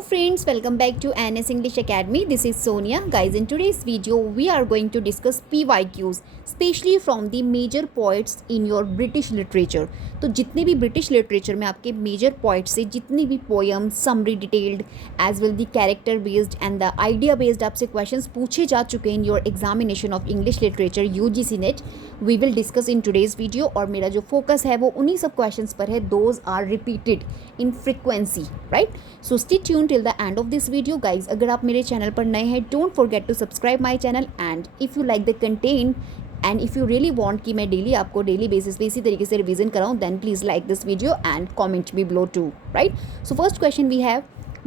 Hello friends, welcome back to NS English Academy. This is Sonia. Guys, in today's video, we are going to discuss PYQs, especially from the major poets in your British literature. तो जितने भी British literature में आपके major points से जितनी भी poem summary detailed as well the character based and the idea based आपसे questions पूछे जा चुके हैं in your examination of English literature UGC NET, we will discuss in today's video. और मेरा जो फोकस है वो उन्हीं सब क्वेश्चंस पर है. Those are repeated in frequency, right? So stay tune till the end of this video. Guys, अगर आप मेरे चैनल पर नए हैं, don't forget to subscribe my channel. And if you like the content and if you really want कि मैं daily आपको daily basis पे इसी तरीके से रिवीजन कराऊँ, then please like this video and comment me below too, right? So first question we have,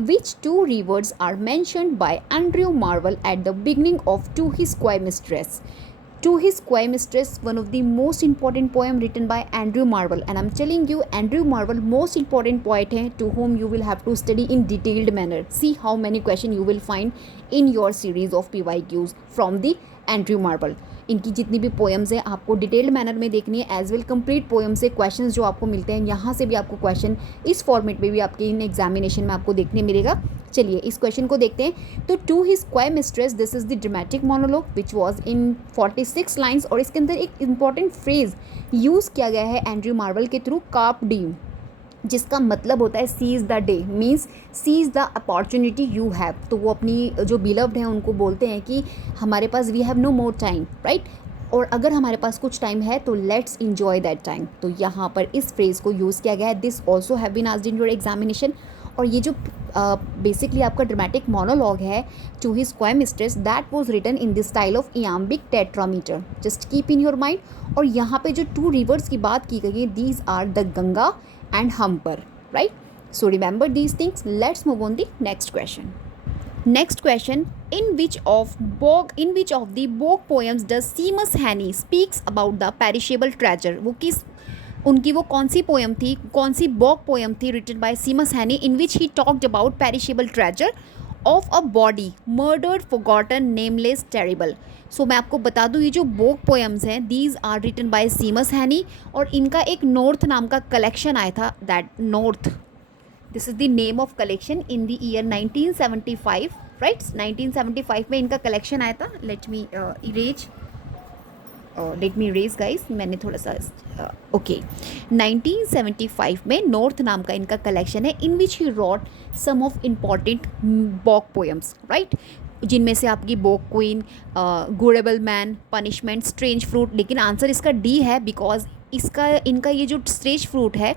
which two rivers are mentioned by Andrew Marvell at the beginning of To His Squire Mistress? To His Squire Mistress, one of the most important poem written by Andrew Marvell, and I'm telling you, Andrew Marvell most important poet hai to whom you will have to study in detailed manner. See how many questions you will find in your series of PYQs from the Andrew Marvell. इनकी जितनी भी poems हैं आपको detailed manner में देखनी है, as well complete poem से questions जो आपको मिलते हैं यहाँ से भी आपको क्वेश्चन इस फॉर्मेट में भी आपके इन एग्जामिनेशन में आपको देखने मिलेगा. चलिए इस क्वेश्चन को देखते हैं. तो to his square mistress, this is the dramatic monologue which was in 46 lines. और इसके अंदर एक इंपॉर्टेंट फ्रेज यूज़ किया गया है एंड्रयू मार्वल के थ्रू, कार्प डीम, जिसका मतलब होता है seize the day, means seize the opportunity you have. तो वो अपनी जो बिलव्ड हैं उनको बोलते हैं कि हमारे पास we have no more time, right? और अगर हमारे पास कुछ टाइम है तो लेट्स इन्जॉय दैट टाइम. तो यहाँ पर इस फ्रेज़ को यूज़ किया गया है. This also have been asked in your examination. और ये जो बेसिकली आपका ड्रामेटिक मोनोलॉग है to his square mistress, that was written in the style of iambic tetrameter. Just keep in your mind. और यहाँ पे जो टू रिवर्स की बात की गई है, these are the Ganga and Humper, right? So remember these things. Let's move on the next question. Next question, in which of the Bog poems does Seamus Heaney speaks about the perishable treasure? वो कौन सी poem थी, कौन सी bog poem थी written by Seamus Heaney in which he talked about perishable treasure of a body murdered, forgotten, nameless, terrible. सो मैं आपको बता दूँ, ये जो बोक पोएम्स हैं these are written by Seamus हैनी. और इनका एक नॉर्थ नाम का कलेक्शन आया था. That north, this is the name of collection in the year 1975, right? 1975 में इनका कलेक्शन आया था. लेट मी इरेज गाइस, मैंने थोड़ा सा ओके 1975 में नॉर्थ नाम का इनका कलेक्शन है, in which he wrote some of important bog poems, right? जिनमें से आपकी bog queen, Grauballe man, punishment, strange fruit. लेकिन आंसर इसका डी है, बिकॉज इनका ये जो स्ट्रेंज फ्रूट है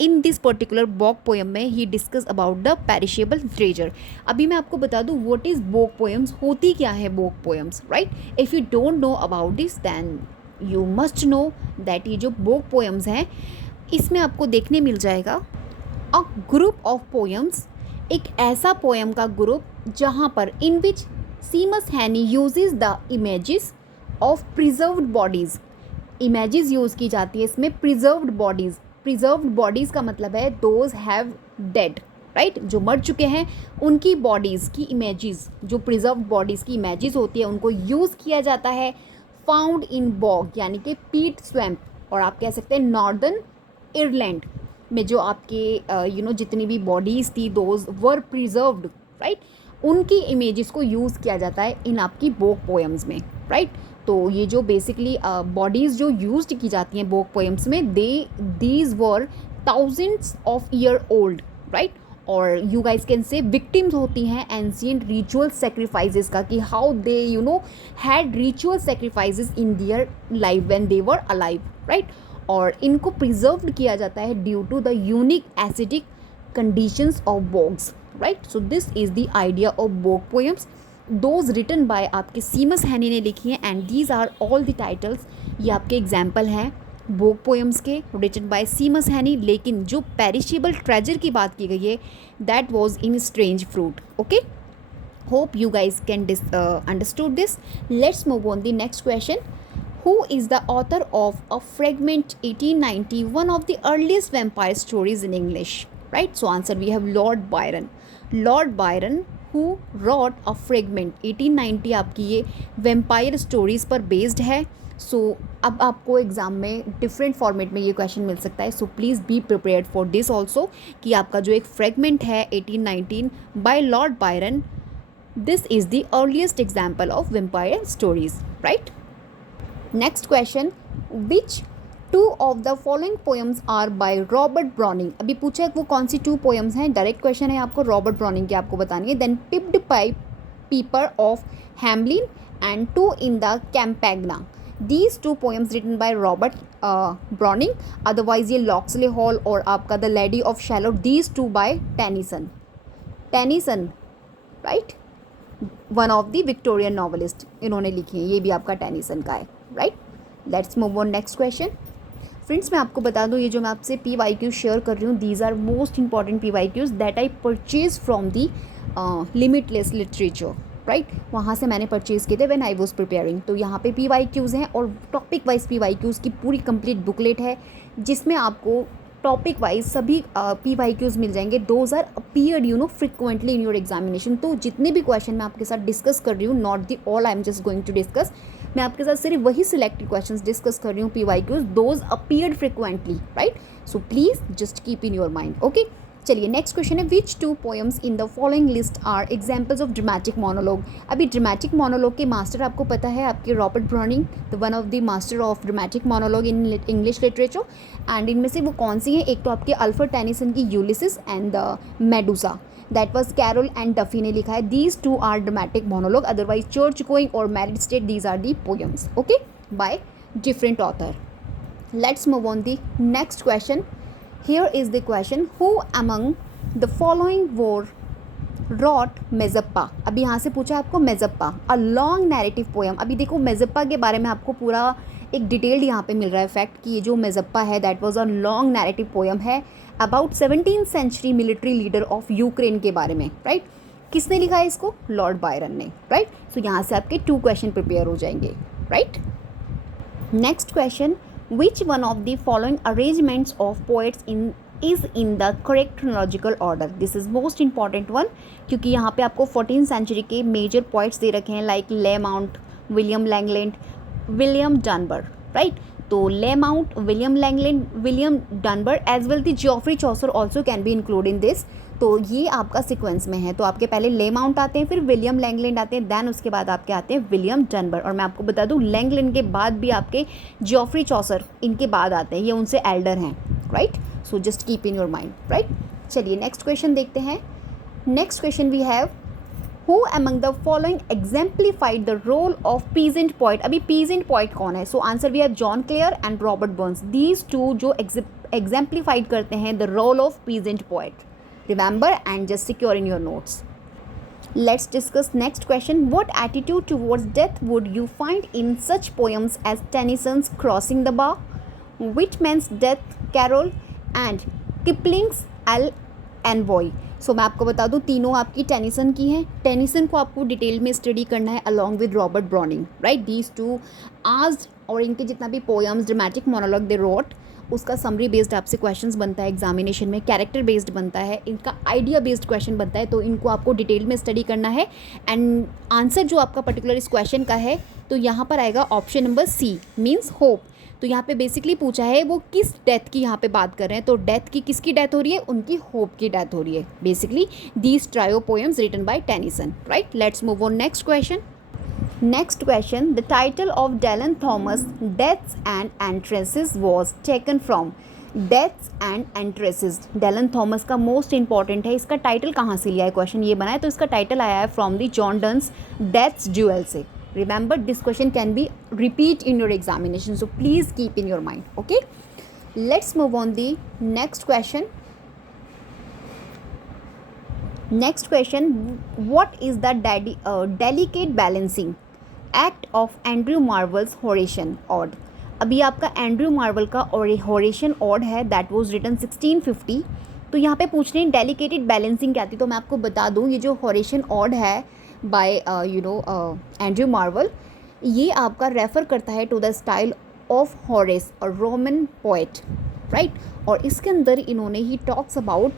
in this particular bog poem में ही discuss about the perishable treasure. अभी मैं आपको बता दूँ व्हाट इज़ बॉक पोएम्स, होती क्या है bog poems, right? If you don't know about this then you must know that ये जो बॉक पोएम्स हैं इसमें आपको देखने मिल जाएगा अ ग्रुप ऑफ पोएम्स, एक ऐसा पोएम का ग्रुप जहाँ पर इन विच सीमस हैनी uses the images of preserved bodies. Images use की जाती है इसमें प्रिजर्व्ड बॉडीज़. प्रिजर्व्ड बॉडीज़ का मतलब है दोज हैव डेड, राइट? जो मर चुके हैं उनकी बॉडीज़ की इमेजेस, जो प्रिजर्व्ड बॉडीज़ की इमेजेस होती है उनको यूज़ किया जाता है. फाउंड इन बॉग यानी कि पीट स्वैम्प, और आप कह सकते हैं नॉर्दर्न आयरलैंड में जो आपके जितनी भी बॉडीज़ थी दोज वर प्रिजर्व्ड, राइट? उनकी इमेजेस को यूज़ किया जाता है इन आपकी बोक पोएम्स में, राइट? तो ये जो बेसिकली बॉडीज़ जो यूज्ड की जाती हैं बोक पोएम्स में, these were thousands of year old, right? और you guys can say victims होती हैं एंशिएंट रिचुअल सेक्रीफाइसेस का, कि how they had ritual sacrifices in their life when they were alive, right? और इनको प्रिजर्व्ड किया जाता है due to the unique acidic conditions of bogs, right? So this is the idea of bog poems. Those written by आपके Seamus Heaney ने लिखी हैं, and these are all the titles. ये आपके एग्जाम्पल हैं बोग पोएम्स के written by Seamus Heaney. लेकिन जो पेरिशेबल ट्रेजर की बात की गई है that was in strange fruit. Okay, hope you guys can understood this. Let's move on the next question. Who is the author of A Fragment 1890, one of the earliest vampire stories in English, right? So answer we have Lord Byron. Lord Byron, who wrote a fragment. 1890 आपकी ये vampire stories पर based है। सो अब आपको exam में different format में ये question मिल सकता है, so please be prepared for this also कि आपका जो एक फ्रेगमेंट है 1819 by Lord Byron, this is the earliest example of vampire stories, right. Next question, which two of the following poems are by Robert Browning. अभी पूछा है वो कौन सी 2 पोएम्स हैं, डायरेक्ट क्वेश्चन है आपको, रॉबर्ट ब्राउनिंग की आपको बतानी है। Then pied pipe piper of Hamelin and 2 in the Campagna, these 2 poems written by Robert Browning. Otherwise ये लॉक्सले हॉल और आपका the Lady of Shalott, these 2 by Tennyson. Tennyson, right, one of the Victorian novelist इन्होंने लिखी है, ये भी आपका Tennyson का है, राइट। Let's move on next question. Friends मैं आपको बता दूं, ये जो मैं आपसे PYQ शेयर कर रही हूँ, these are most important PYQs that I purchase from the limitless literature, right. वहाँ से मैंने परचेज़ किए थे व्हेन आई वाज प्रिपेयरिंग। तो यहाँ पे PYQs हैं और टॉपिक वाइज PYQs की पूरी कंप्लीट बुकलेट है, जिसमें आपको टॉपिक वाइज सभी PYQs मिल जाएंगे। Those are appeared frequently in your examination. तो जितने भी क्वेश्चन मैं आपके साथ डिस्कस कर रही हूँ, not the all, I am just going to discuss, मैं आपके साथ सिर्फ वही सिलेक्टेड क्वेश्चंस डिस्कस कर रही हूँ PYQs, those appeared frequently, right. So please just keep in your mind, okay. चलिए नेक्स्ट क्वेश्चन है, which 2 poems in the following list are examples of dramatic monologue. अभी ड्रामेटिक मोनोलॉग के master आपको पता है आपके Robert Browning, the one of the master of dramatic monologue in English literature. And इनमें से वो कौन सी हैं, एक तो आपके अल्फ्रेड टेनिसन की Ulysses and the Medusa, that was Carol Ann Duffy ने लिखा है। These 2 are dramatic monologue, otherwise church going और married state, these are the poems, okay, by different author. Let's move on the next question. Here is the question, who among the following were wrote Mazeppa। अभी यहाँ से पूछा आपको Mazeppa, a long narrative poem। अभी देखो Mazeppa के बारे में आपको पूरा एक डिटेल्ड यहाँ पे मिल रहा है फैक्ट कि ये जो Mazeppa है that was a long narrative poem है about 17th century military leader of Ukraine के बारे में, राइट। किसने लिखा है इसको, लॉर्ड बायरन ने, राइट। सो यहाँ से आपके 2 क्वेश्चन प्रिपेयर हो जाएंगे, right. Next question, which one of the following arrangements of poets is in the correct chronological order। this is most important one क्योंकि यहाँ पे आपको 14th सेंचुरी के मेजर पोइट्स दे रखे हैं like Layamon, William Langland, William Dunbar, right. तो Layamon, William Langland, William Dunbar as well the Geoffrey Chaucer also can be include in this. तो ये आपका सिक्वेंस में है, तो आपके पहले ले माउंट आते हैं, फिर विलियम लैंगलैंड आते हैं, दैन उसके बाद आपके आते हैं विलियम डनबर। और मैं आपको बता दूं लैंगलैंड के बाद भी आपके जॉफ्री चॉसर इनके बाद आते हैं, ये उनसे एल्डर हैं, right. So just keep in your mind, right. चलिए नेक्स्ट क्वेश्चन देखते हैं। Next question we have, who among the following exemplified the role of peasant point. अभी पीजेंट पॉइंट कौन है, so answer we have John Clare and Robert Burns, these 2 जो exemplified करते हैं the role of peasant point. Remember and just secure in your notes. Let's discuss next question. What attitude towards death would you find in such poems as Tennyson's Crossing the Bar, Whitman's Death Carol and Kipling's Al Envoy? सो मैं आपको बता दूं तीनों आपकी Tennyson की हैं। Tennyson को आपको डिटेल में स्टडी करना है along with Robert Browning, right. These 2 आज और इनके जितना भी poems dramatic monologue they wrote, उसका समरी बेस्ड आपसे क्वेश्चंस बनता है एग्जामिनेशन में, कैरेक्टर बेस्ड बनता है, इनका आइडिया बेस्ड क्वेश्चन बनता है। तो इनको आपको डिटेल में स्टडी करना है एंड आंसर जो आपका पर्टिकुलर इस क्वेश्चन का है तो यहाँ पर आएगा option number C, means hope. तो यहाँ पे बेसिकली पूछा है वो किस डेथ की यहाँ पे बात कर रहे हैं, तो डेथ की किसकी डेथ हो रही है, उनकी होप की डेथ हो रही है। Basically these trio poems written by Tennyson, right. Let's move on next question. Next question, the title of Dylan Thomas Deaths and Entrances was taken from Deaths and Entrances। Dylan Thomas का most important है, इसका title कहाँ से लिया है, question ये बना है तो इसका टाइटल आया है from the John Donne's Death's Duel से। Remember this question can be repeat in your examination, so please keep in your mind, okay. Let's move on the next question. Next question, what is the delicate balancing act of Andrew Marvell's Horatian Ode। अभी आपका Andrew Marvel का Horatian ode है that was written 1650। तो यहाँ पे पूछ रहे हैं डेलिकेटेड बैलेंसिंग क्या थी, तो मैं आपको बता दूँ ये जो होरेशियन ऑड है बाय एंड्रू मार्वल, ये आपका रेफ़र करता है to the style of Horace और रोमन पोएट, राइट और इसके अंदर इन्होंने ही टॉक्स अबाउट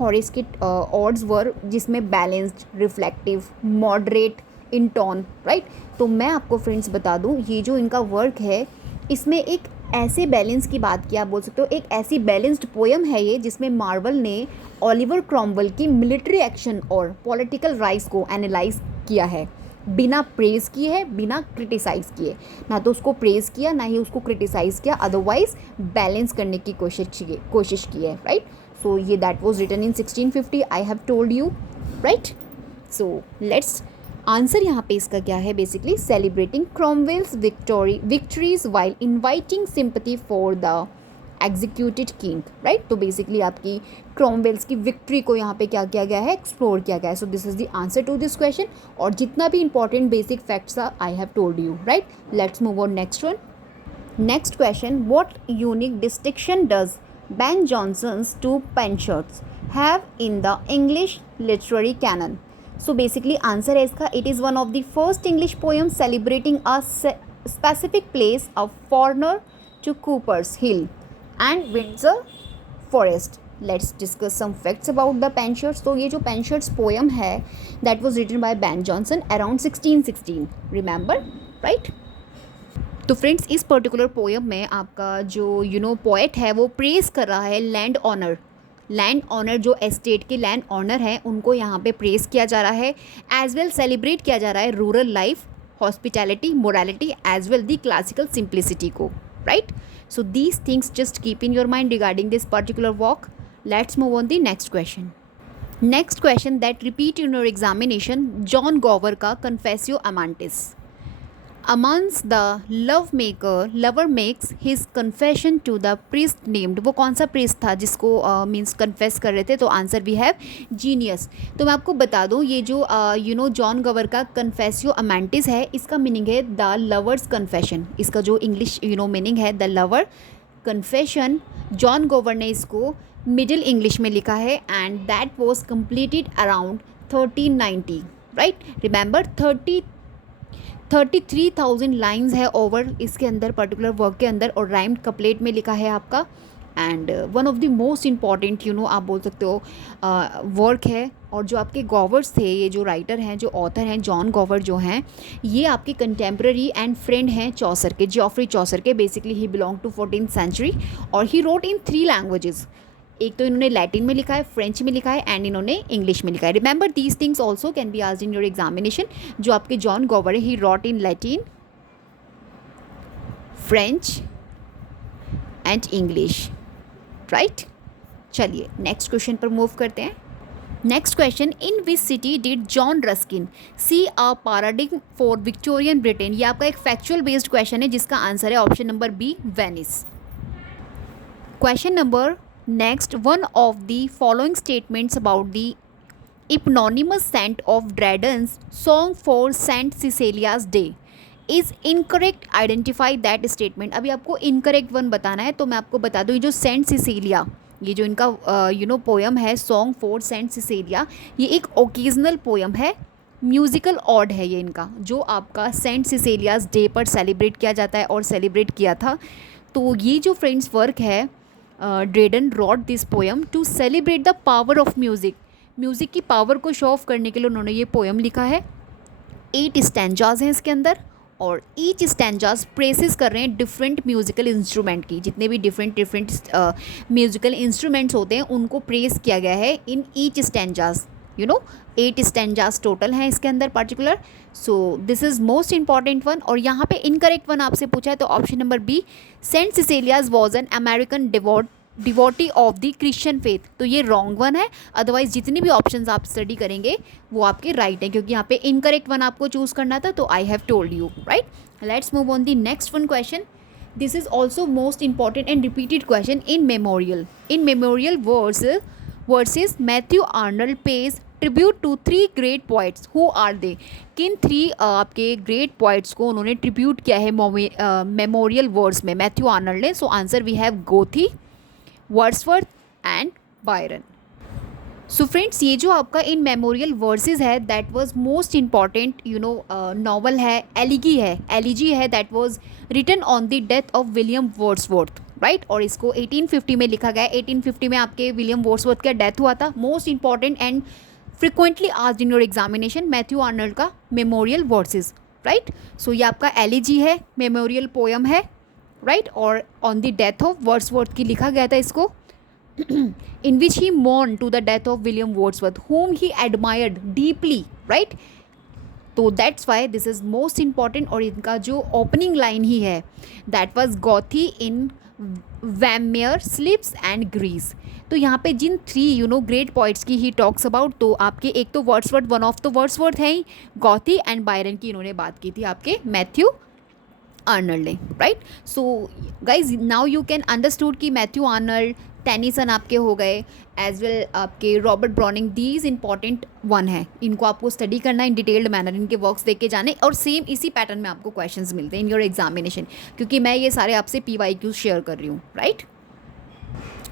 हॉरेस के ऑड्स वर जिसमें balanced, reflective, moderate in tone, right. तो मैं आपको फ्रेंड्स बता दूं ये जो इनका वर्क है इसमें एक ऐसे बैलेंस की बात की, आप बोल सकते हो एक ऐसी बैलेंस्ड पोएम है ये जिसमें मार्वल ने ओलिवर क्रॉमवेल की मिलिट्री एक्शन और पॉलिटिकल राइज को एनालाइज किया है, बिना प्रेज किए है, बिना क्रिटिसाइज़ किए, ना तो उसको प्रेज किया ना ही उसको क्रिटिसाइज़ किया, अदरवाइज बैलेंस करने की कोशिश की है, राइट। सो ये that was written in 1650, I have told you, right. So let's answer यहाँ पे इसका क्या है, basically celebrating Cromwell's victories while inviting sympathy for the executed king, right. तो बेसिकली आपकी क्रॉमवेल्स की विक्ट्री को यहाँ पे क्या किया गया है, एक्सप्लोर किया गया है। So this is the answer to this question और जितना भी important basic facts are I have told you, right. Let's move on next one. Next question, what unique distinction does Ben Jonson's two penshirts have in the English literary canon? So basically answer है इसका, it is one of the first English poems celebrating a specific place of foreigner to Cooper's Hill and Windsor Forest. Let's discuss some facts about the Penshirts. तो ये जो Penshirts poem है that was written by Ben Jonson around 1616. Remember, right? तो friends इस particular poem में आपका जो poet है वो प्रेज कर रहा है लैंड ऑनर जो एस्टेट के लैंड ऑनर हैं उनको यहाँ पे प्रेज किया जा रहा है, एज वेल सेलिब्रेट किया जा रहा है rural life, hospitality, morality as well the classical simplicity को, right. So these things just keep in your mind regarding this particular walk. Let's move on the next question. Next question that repeat in your examination, John Gower का Confessio अमांटिस। Amongst the lover makes his confession to the priest named, वो कौन सा priest था जिसको means confess कर रहे थे, तो आंसर भी है जीनियस। तो मैं आपको बता दूँ ये जो जॉन गवर का कन्फेसियो अमेंटिस है इसका मीनिंग है द लवर्स कन्फेशन, इसका जो इंग्लिश मीनिंग है द लवर कन्फेशन। जॉन गवर ने इसको मिडिल इंग्लिश में लिखा है and that was completed around 1390, right. Remember 33,000 lines है ओवर इसके अंदर पर्टिकुलर वर्क के अंदर और राइम्ड कपलेट में लिखा है आपका and one of the most important आप बोल सकते हो वर्क है। और जो आपके गॉवर्स थे, ये जो राइटर हैं, जो ऑथर हैं, जॉन गॉवर जो हैं, ये आपके कंटेम्प्रेरी एंड फ्रेंड हैं चौसर के, जॉफ्री चौसर के। Basically he belong to 14th century और ही रोट इन 3 लैंग्वेजेस, एक तो इन्होंने लैटिन में लिखा है, फ्रेंच में लिखा है एंड इन्होंने इंग्लिश में लिखा है। Remember these things also can be asked in your examination. जो आपके जॉन गॉवर है he wrote in Latin, French and English, right. चलिए नेक्स्ट क्वेश्चन पर मूव करते हैं। Next question, in which city did John Ruskin see a paradigm for Victorian Britain. ये आपका एक फैक्चुअल बेस्ड क्वेश्चन है जिसका आंसर है option number B, Venice. Question number next, one of the following statements about the eponymous saint of Dryden's Song for Saint Cecilia's Day is incorrect, identify that statement. अभी आपको incorrect one बताना है, तो मैं आपको बता दूँ ये जो सेंट सिसेलिया, ये जो इनका पोएम है सॉन्ग फॉर सेंट सिसेलिया, ये एक ओकेजनल पोएम है, म्यूज़िकल ऑड है ये इनका, जो आपका सेंट सिसेलियाज डे पर सेलिब्रेट किया जाता है और सेलिब्रेट किया था। तो ये जो फ्रेंड्स वर्क है, Dryden wrote this poem to celebrate the power of music की पावर को शो ऑफ करने के लिए उन्होंने ये पोएम लिखा है। 8 स्टैंजाज हैं इसके अंदर और ईच स्टैंजाज प्रेसेस कर रहे हैं डिफरेंट म्यूज़िकल इंस्ट्रूमेंट की, जितने भी डिफरेंट म्यूज़िकल इंस्ट्रूमेंट्स होते हैं उनको प्रेस किया गया है in each stanzas. 8 stanzas total हैं इसके अंदर particular. So this is most important one. और यहाँ पे इनकरेक्ट वन आपसे पूछा है तो option number B, Saint Cecilia's was an American devotee of the Christian faith, तो ये रॉन्ग वन है। अदरवाइज जितने भी ऑप्शंस आप स्टडी करेंगे वो आपके राइट हैं, क्योंकि यहाँ पे इनकरेक्ट वन आपको चूज़ करना था, तो I have told you, right. Let's move on the next one question. This is also most important and repeated question in memorial verses Matthew Arnold pays tribute to 3 great poets, who are they. किन 3 आपके great poets को उन्होंने tribute किया है memorial verse में Matthew Arnold ने। So answer we have Goethe, Wordsworth and Byron. So friends ये जो आपका इन मेमोरियल वर्सेस है that was most important novel है, एलिजी है that was written on the death of William Wordsworth. Right और इसको 1850 में लिखा गया है। 1850 में आपके विलियम वर्ड्सवर्थ का डेथ हुआ था। Most important and frequently asked in your examination Matthew Arnold का मेमोरियल वर्सेस, राइट। सो ये आपका एलिजी है, मेमोरियल पोयम है, राइट और on the death of Wordsworth की लिखा गया था इसको, in which he mourned to the death of William Wordsworth, whom he admired deeply, right? तो that's why this is most important. और इनका जो ओपनिंग लाइन ही है that was Goethe in Weimar sleeps and Greece. तो यहाँ पे जिन 3 great poets की ही टॉक्स अबाउट, तो आपके एक तो Wordsworth, one of the Wordsworth है ही, गॉथी एंड बायरन की इन्होंने बात की थी आपके मैथ्यू आर्नल्ड ने, right. So guys now you can understood कि मैथ्यू आर्नल्ड, टेनिसन आपके हो गए, एज वेल आपके Robert browning, these important one है, इनको आपको स्टडी करना इन डिटेल्ड मैनर, इनके वर्क्स देख के जाने, और सेम इसी पैटर्न में आपको क्वेश्चंस मिलते हैं इन योर एग्जामिनेशन, क्योंकि मैं ये सारे आपसे PYQ शेयर कर रही हूँ, right.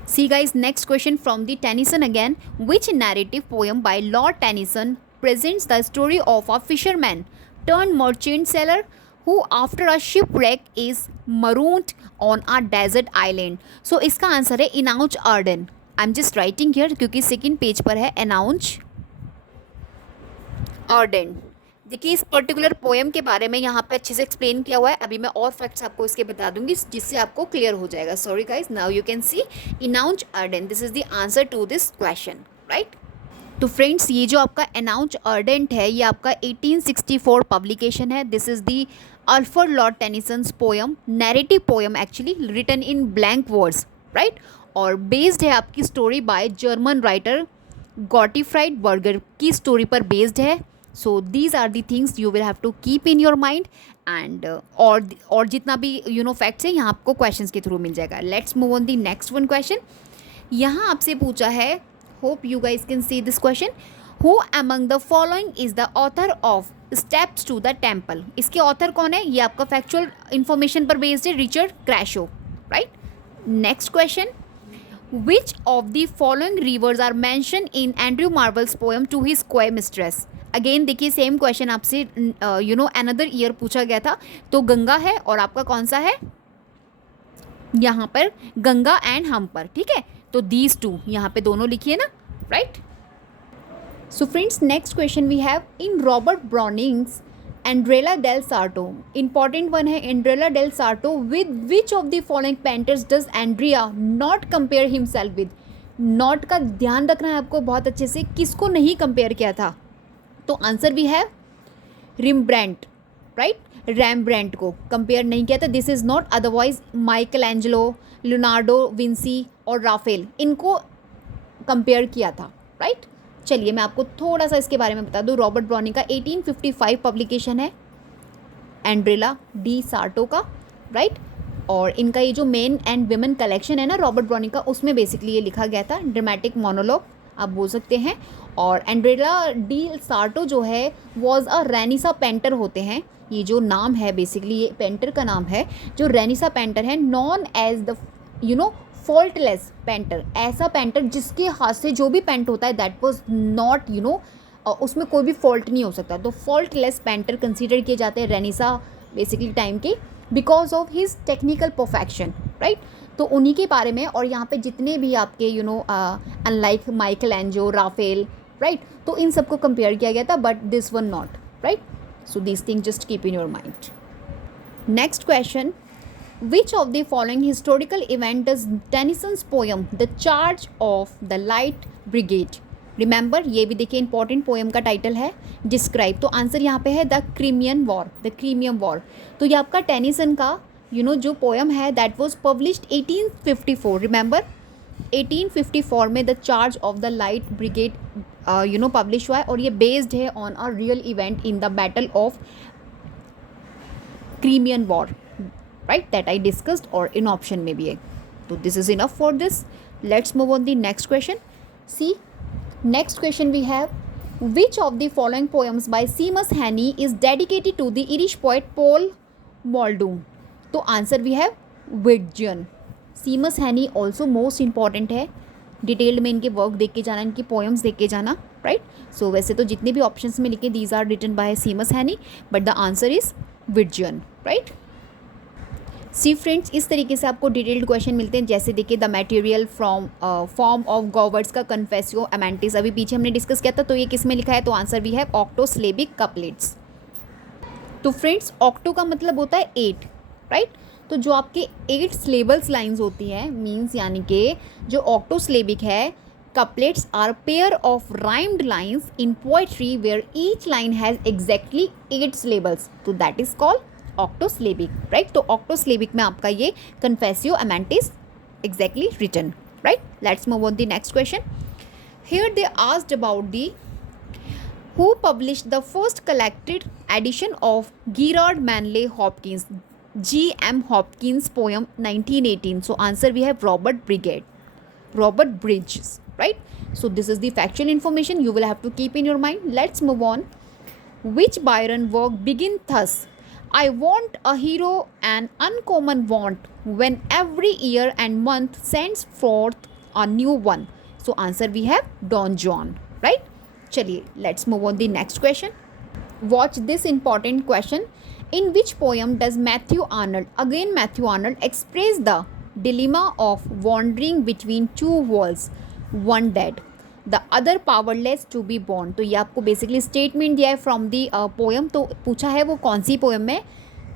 See guys next question from the Tennyson again, which narrative poem by Lord Tennyson presents the story of a fisherman turn merchant seller who after a shipwreck is marooned on a desert island? So इसका आंसर है Enoch Arden. I am just writing here क्योंकि second page पर है Enoch Ardern. देखिए इस particular poem के बारे में यहाँ पे अच्छे से एक्सप्लेन किया हुआ है। अभी मैं और फैक्ट्स आपको इसके बता दूंगी जिससे आपको क्लियर हो जाएगा। Sorry guys, now you can see Enoch Arden, this is the answer to this question, right. तो फ्रेंड्स ये जो आपका अनाउंस अर्डेंट है ये आपका 1864 पब्लिकेशन है। This is the Alfred Lord Tennyson's poem, narrative poem actually, written in blank words, right. और based है आपकी story by German writer Gottfried Burger की स्टोरी पर बेस्ड है। So these are the things you will have to keep in your mind and और जितना भी facts है यहाँ आपको क्वेश्चन के थ्रू मिल जाएगा। Let's move on the next one question. यहाँ आपसे पूछा है, hope you guys can see this question, who among the following is the author of steps to the temple? इसके author कौन है? ये आपका factual information पर based है, Richard Crashaw, right? Next question, which of the following rivers are mentioned in Andrew Marvell's poem to his square mistress? Again देखिए same question आपसे another year पूछा गया था। तो गंगा है और आपका कौन सा है यहाँ पर, गंगा एंड हम्पर, ठीक है। तो दीज टू यहाँ पे दोनों लिखिए ना, right. So friends next question we have, in Robert Browning's Andrea del Sarto, important one है, Andrea del Sarto with which of the following painters does Andrea not compare himself with? Not का ध्यान रखना है आपको बहुत अच्छे से, किसको नहीं कंपेयर किया था? तो आंसर भी है रिम्ब्रेंट, राइट। रैम्ब्रेंट को कंपेयर नहीं किया था। This is not, otherwise Michael Angelo, Leonardo Vinci और राफेल, इनको कंपेयर किया था, राइट। चलिए मैं आपको थोड़ा सा इसके बारे में बता दूँ। रॉबर्ट ब्राउनिंग का 1855 पब्लिकेशन है, एंड्रेला डी सार्टो का, राइट। और इनका ये जो मेन एंड विमेन कलेक्शन है ना रॉबर्ट ब्राउनिंग का, उसमें बेसिकली ये लिखा गया था, ड्रामेटिक मोनोलॉग आप बोल सकते हैं। और एंड्रेला डी सार्टो जो है वॉज अ रेनिसा पेंटर होते हैं, ये जो नाम है बेसिकली ये पेंटर का नाम है, जो रेनिसा पेंटर है, known as the faultless painter, ऐसा पेंटर जिसके हाथ से जो भी पेंट होता है दैट वाज नॉट उसमें कोई भी फॉल्ट नहीं हो सकता। तो फॉल्टलेस पेंटर कंसीडर किए जाते हैं रेनिसा बेसिकली टाइम के, because of his technical perfection, right. तो उन्हीं के बारे में, और यहाँ पे जितने भी आपके unlike Michael Angelo, Raphael, right, तो इन सबको कंपेयर किया गया था, but this one not, right. So these things just keep in your mind. Next question, which of the following historical event does Tennyson's poem The Charge of the Light Brigade? Remember ये भी देखिए important poem का title है, describe. तो answer यहाँ पे है the Crimean war, the Crimean war. तो ये आपका टेनिसन का जो पोएम है दैट वाज पब्लिश्ड 1854। रिमेंबर 1854 में the charge of the light brigade publish हुआ है, और ये बेस्ड है on a real event in the battle of Crimean war, right, that I discussed, और इन ऑप्शन में भी है। तो this is enough for this. Let's move on the next question. See next question we have, which of the following poems by Seamus Heaney is dedicated to the Irish poet Paul मॉल्डूम? तो answer we have विडजियन। सीमस हैनी also most important है, detailed में इनके work देख के जाना, इनकी poems देख के जाना, राइट। सो वैसे तो जितने भी ऑप्शंस में लिखे these are written by Seamus Heaney, but the answer is Widgeon, right. See friends, इस तरीके से आपको डिटेल्ड क्वेश्चन मिलते हैं। जैसे देखिए the material from form of Gower's का कन्फेसियो अमेंटिस अभी पीछे हमने डिस्कस किया था, तो ये किस में लिखा है, तो आंसर भी है ऑक्टोसिलेबिक कपलेट्स। तो फ्रेंड्स ऑक्टो का मतलब होता है 8, राइट। तो जो आपके 8 सिलेबल्स लाइंस होती हैं मीन्स यानी कि जो ऑक्टोसिलेबिक है, couplets are pair of rhymed lines in poetry where each line has exactly 8 syllables, तो that is called octosyllabic, right। तो octosyllabic में आपका ये confessio amantis exactly written, right। Let's move on the next question. Here they asked about the who published the first collected edition of Gerard Manley Hopkins G.M. Hopkins poem 1918, so answer we have Robert Bridges, right। So this is the factual information you will have to keep in your mind. Let's move on. Which Byron work begin thus: I want a hero, an uncommon want, when every year and month sends forth a new one, so answer we have Don Juan, right। चलिए let's move on the next question. Watch this important question. In which poem does Matthew Arnold express the dilemma of wandering between two worlds, one dead, the other powerless to be born? तो ये आपको basically statement दिया है from the poem, तो पूछा है वो कौन सी पोएम है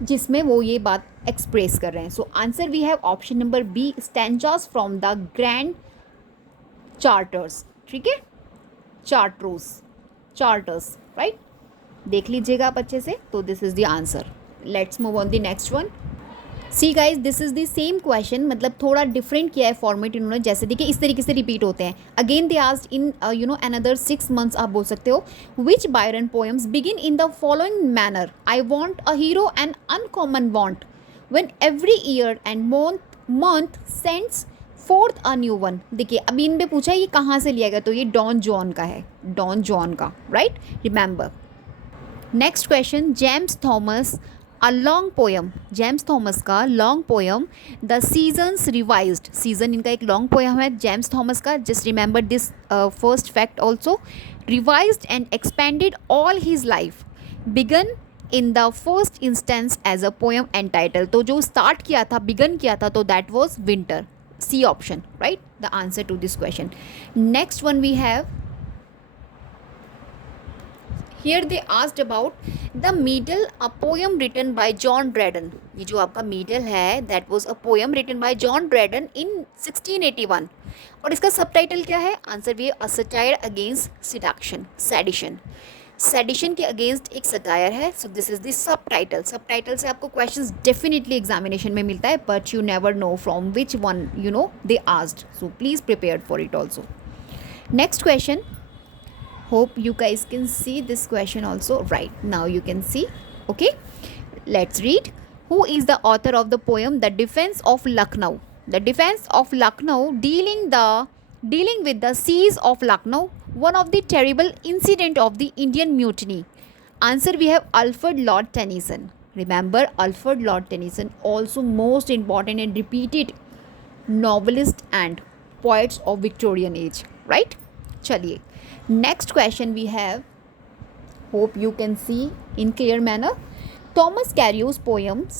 जिसमें वो ये बात एक्सप्रेस कर रहे हैं। So answer we have option number B, stanzas from the Grande Chartreuse, ठीक है, चार्टर्स, राइट। देख लीजिएगा आप अच्छे से, तो this is the answer. Let's move on the next one. See guys, this is the same question, मतलब थोड़ा डिफरेंट किया है फॉर्मेट इन्होंने। जैसे देखिए इस तरीके से रिपीट होते हैं। Again they asked in another 6 months, आप बोल सकते हो। Which Byron poems begin in the following manner: I want a hero and uncommon want, when every year and month sends forth a new one. देखिए अभी इनमें पूछा है ये कहाँ से लिया गया, तो ये डॉन जॉन का है, डॉन जॉन का, right, remember. Next question, James Thomas a long poem, James Thomas का long poem the seasons revised, season इनका एक लॉन्ग पोएम है जेम्स थॉमस का। Just remember this first fact also, revised and expanded all his life, began in the first instance as a poem entitled. तो जो start किया था, began किया था, तो that was winter, C option, right, the answer to this question. Next one we have, here they asked about the Medal, a poem written by John Dryden. ये जो आपका Medal है, that was a poem written by John Dryden in 1681, और इसका subtitle क्या है, answer भी a satire against sedition के अगेंस्ट एक सटायर है। So this is the subtitle से आपको क्वेश्चंस डेफिनेटली एग्जामिनेशन में मिलता है, but you never know from which one they asked, so please prepare for it also. Next question, hope you guys can see this question also, right, now you can see, okay, let's read. Who is the author of the poem The Defense of Lucknow? The Defense of Lucknow, dealing with the siege of Lucknow, one of the terrible incident of the Indian mutiny. Answer we have Alfred Lord Tennyson. Remember Alfred Lord Tennyson, also most important and repeated novelist and poets of Victorian age, right? चलिए next question we have, hope you can see in clear manner. Thomas कैरियो's poems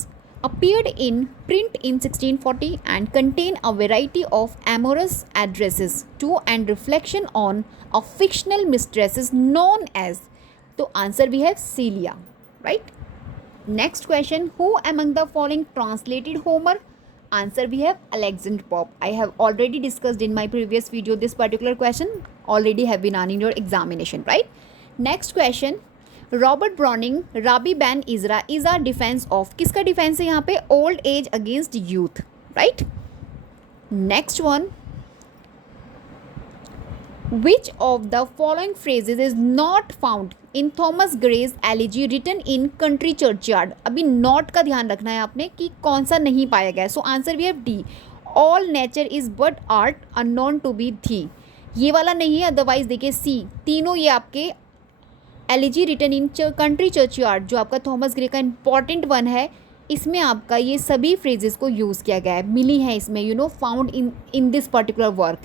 appeared in print in 1640 and contain a variety of amorous addresses to and reflection on a fictional mistresses known as, तो answer we have Celia, right? Next question, who among the following translated Homer? Answer we have Alexander Pope. I have already discussed in my previous video this particular question, already have been on in your examination, right? Next question, Robert Browning Rabi Ben Ezra is a defense of, किसका defense है यहाँ पे, old age against youth, right? Next one, which of the following phrases is not found in Thomas Gray's elegy written in country churchyard? अभी not का ध्यान रखना है आपने कि कौन सा नहीं पाया गया। So answer we have D, all nature is but art unknown to be thee, ये वाला नहीं है। अदरवाइज देखिए सी, तीनों ये आपके elegy written in country churchyard जो आपका थॉमस ग्रे का इंपॉर्टेंट वन है, इसमें आपका ये सभी फ्रेजेस को यूज़ किया गया है, मिली हैं इसमें found in this particular work,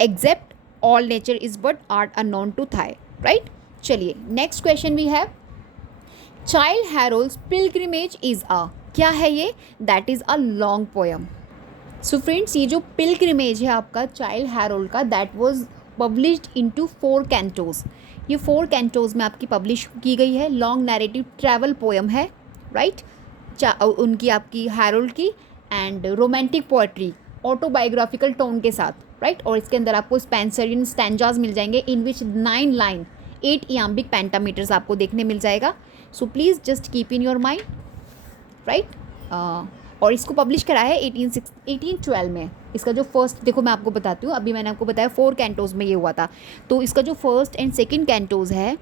except all nature is but art unknown to thee, right. चलिए next question we have, child Harold's pilgrimage is a, क्या है ये? That is a long poem. So friends, ये जो pilgrimage है आपका child Harold का, that was published into 4 cantos. ये 4 कैंटोज में आपकी पब्लिश की गई है। लॉन्ग नैरेटिव ट्रैवल पोएम है, राइट? उनकी आपकी हैरोल्ड की, and romantic poetry autobiographical tone के साथ, राइट? और इसके अंदर आपको स्पेंसरियन स्टैंजाज मिल जाएंगे इन विच 9 लाइन 8 इयाम्बिक पेंटामीटर्स आपको देखने मिल जाएगा। सो please just keep in your mind, right? और इसको पब्लिश करा है 1812 में। इसका जो फर्स्ट, देखो मैं आपको बताती हूँ, अभी मैंने आपको बताया 4 कैंटोज में ये हुआ था, तो इसका जो फर्स्ट एंड सेकंड कैंटोज है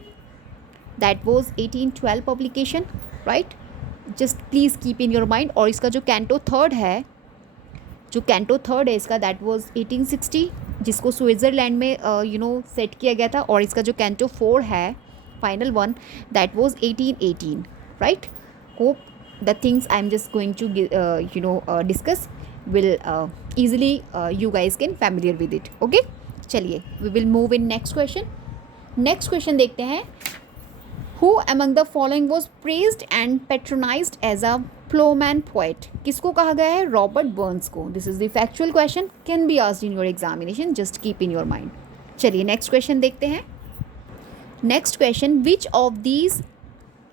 that was 1812 publication, right? Just please keep in your mind. और इसका जो कैंटो थर्ड है, इसका दैट वाज 1860, जिसको स्विट्ज़रलैंड में सेट किया गया था। और इसका जो कैंटो 4 है, final one, that was 1818, right? Hope the things I'm just going to discuss will easily you guys can familiar with it. Okay, चलिए we will move in next question. Next question देखते हैं. Who among the following was praised and patronized as a plowman poet? किसको कहा गया है? Robert Burns को. This is the factual question, can be asked in your examination, just keep in your mind. चलिए next question देखते हैं. Next question, which of these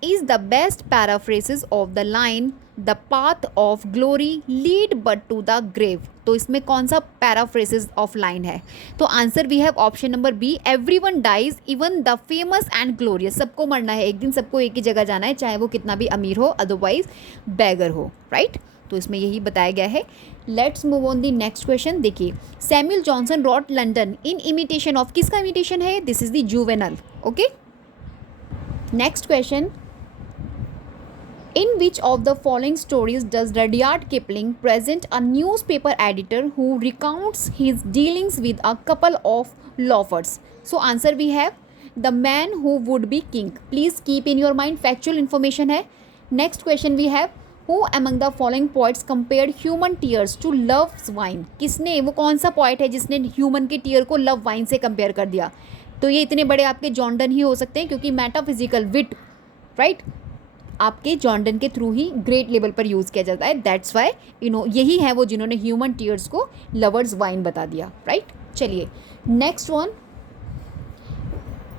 is the best paraphrases of the line the path of glory lead but to the grave? तो इसमें कौन सा पैराफ्रेसेस of line है? तो answer we have option number B, everyone dies even the famous and glorious. सबको मरना है एक दिन, सबको एक ही जगह जाना है, चाहे वो कितना भी अमीर हो, अदरवाइज बैगर हो, राइट? तो इसमें यही बताया गया है. Let's move on the next question. देखिए, Samuel Johnson wrote London in imitation of, किसका इमिटेशन है? This is the Juvenal. Okay, next question. In which of the following stories does Rudyard Kipling present a newspaper editor who recounts his dealings with a couple of loafers? So answer we have The Man Who Would Be King. Please keep in your mind, factual information है. Next question we have, who among the following poets compared human tears to love's wine? किसने, वो कौन सा poet है जिसने human के tear को love wine से compare कर दिया? तो ये इतने बड़े आपके जॉर्डन ही हो सकते हैं, क्योंकि मेटाफिजिकल विट, राइट, आपके जॉर्डन के थ्रू ही ग्रेट लेवल पर यूज़ किया जाता है. दैट्स वाई यही है वो जिन्होंने ह्यूमन टीयर्स को लवर्स वाइन बता दिया, राइट? चलिए next one.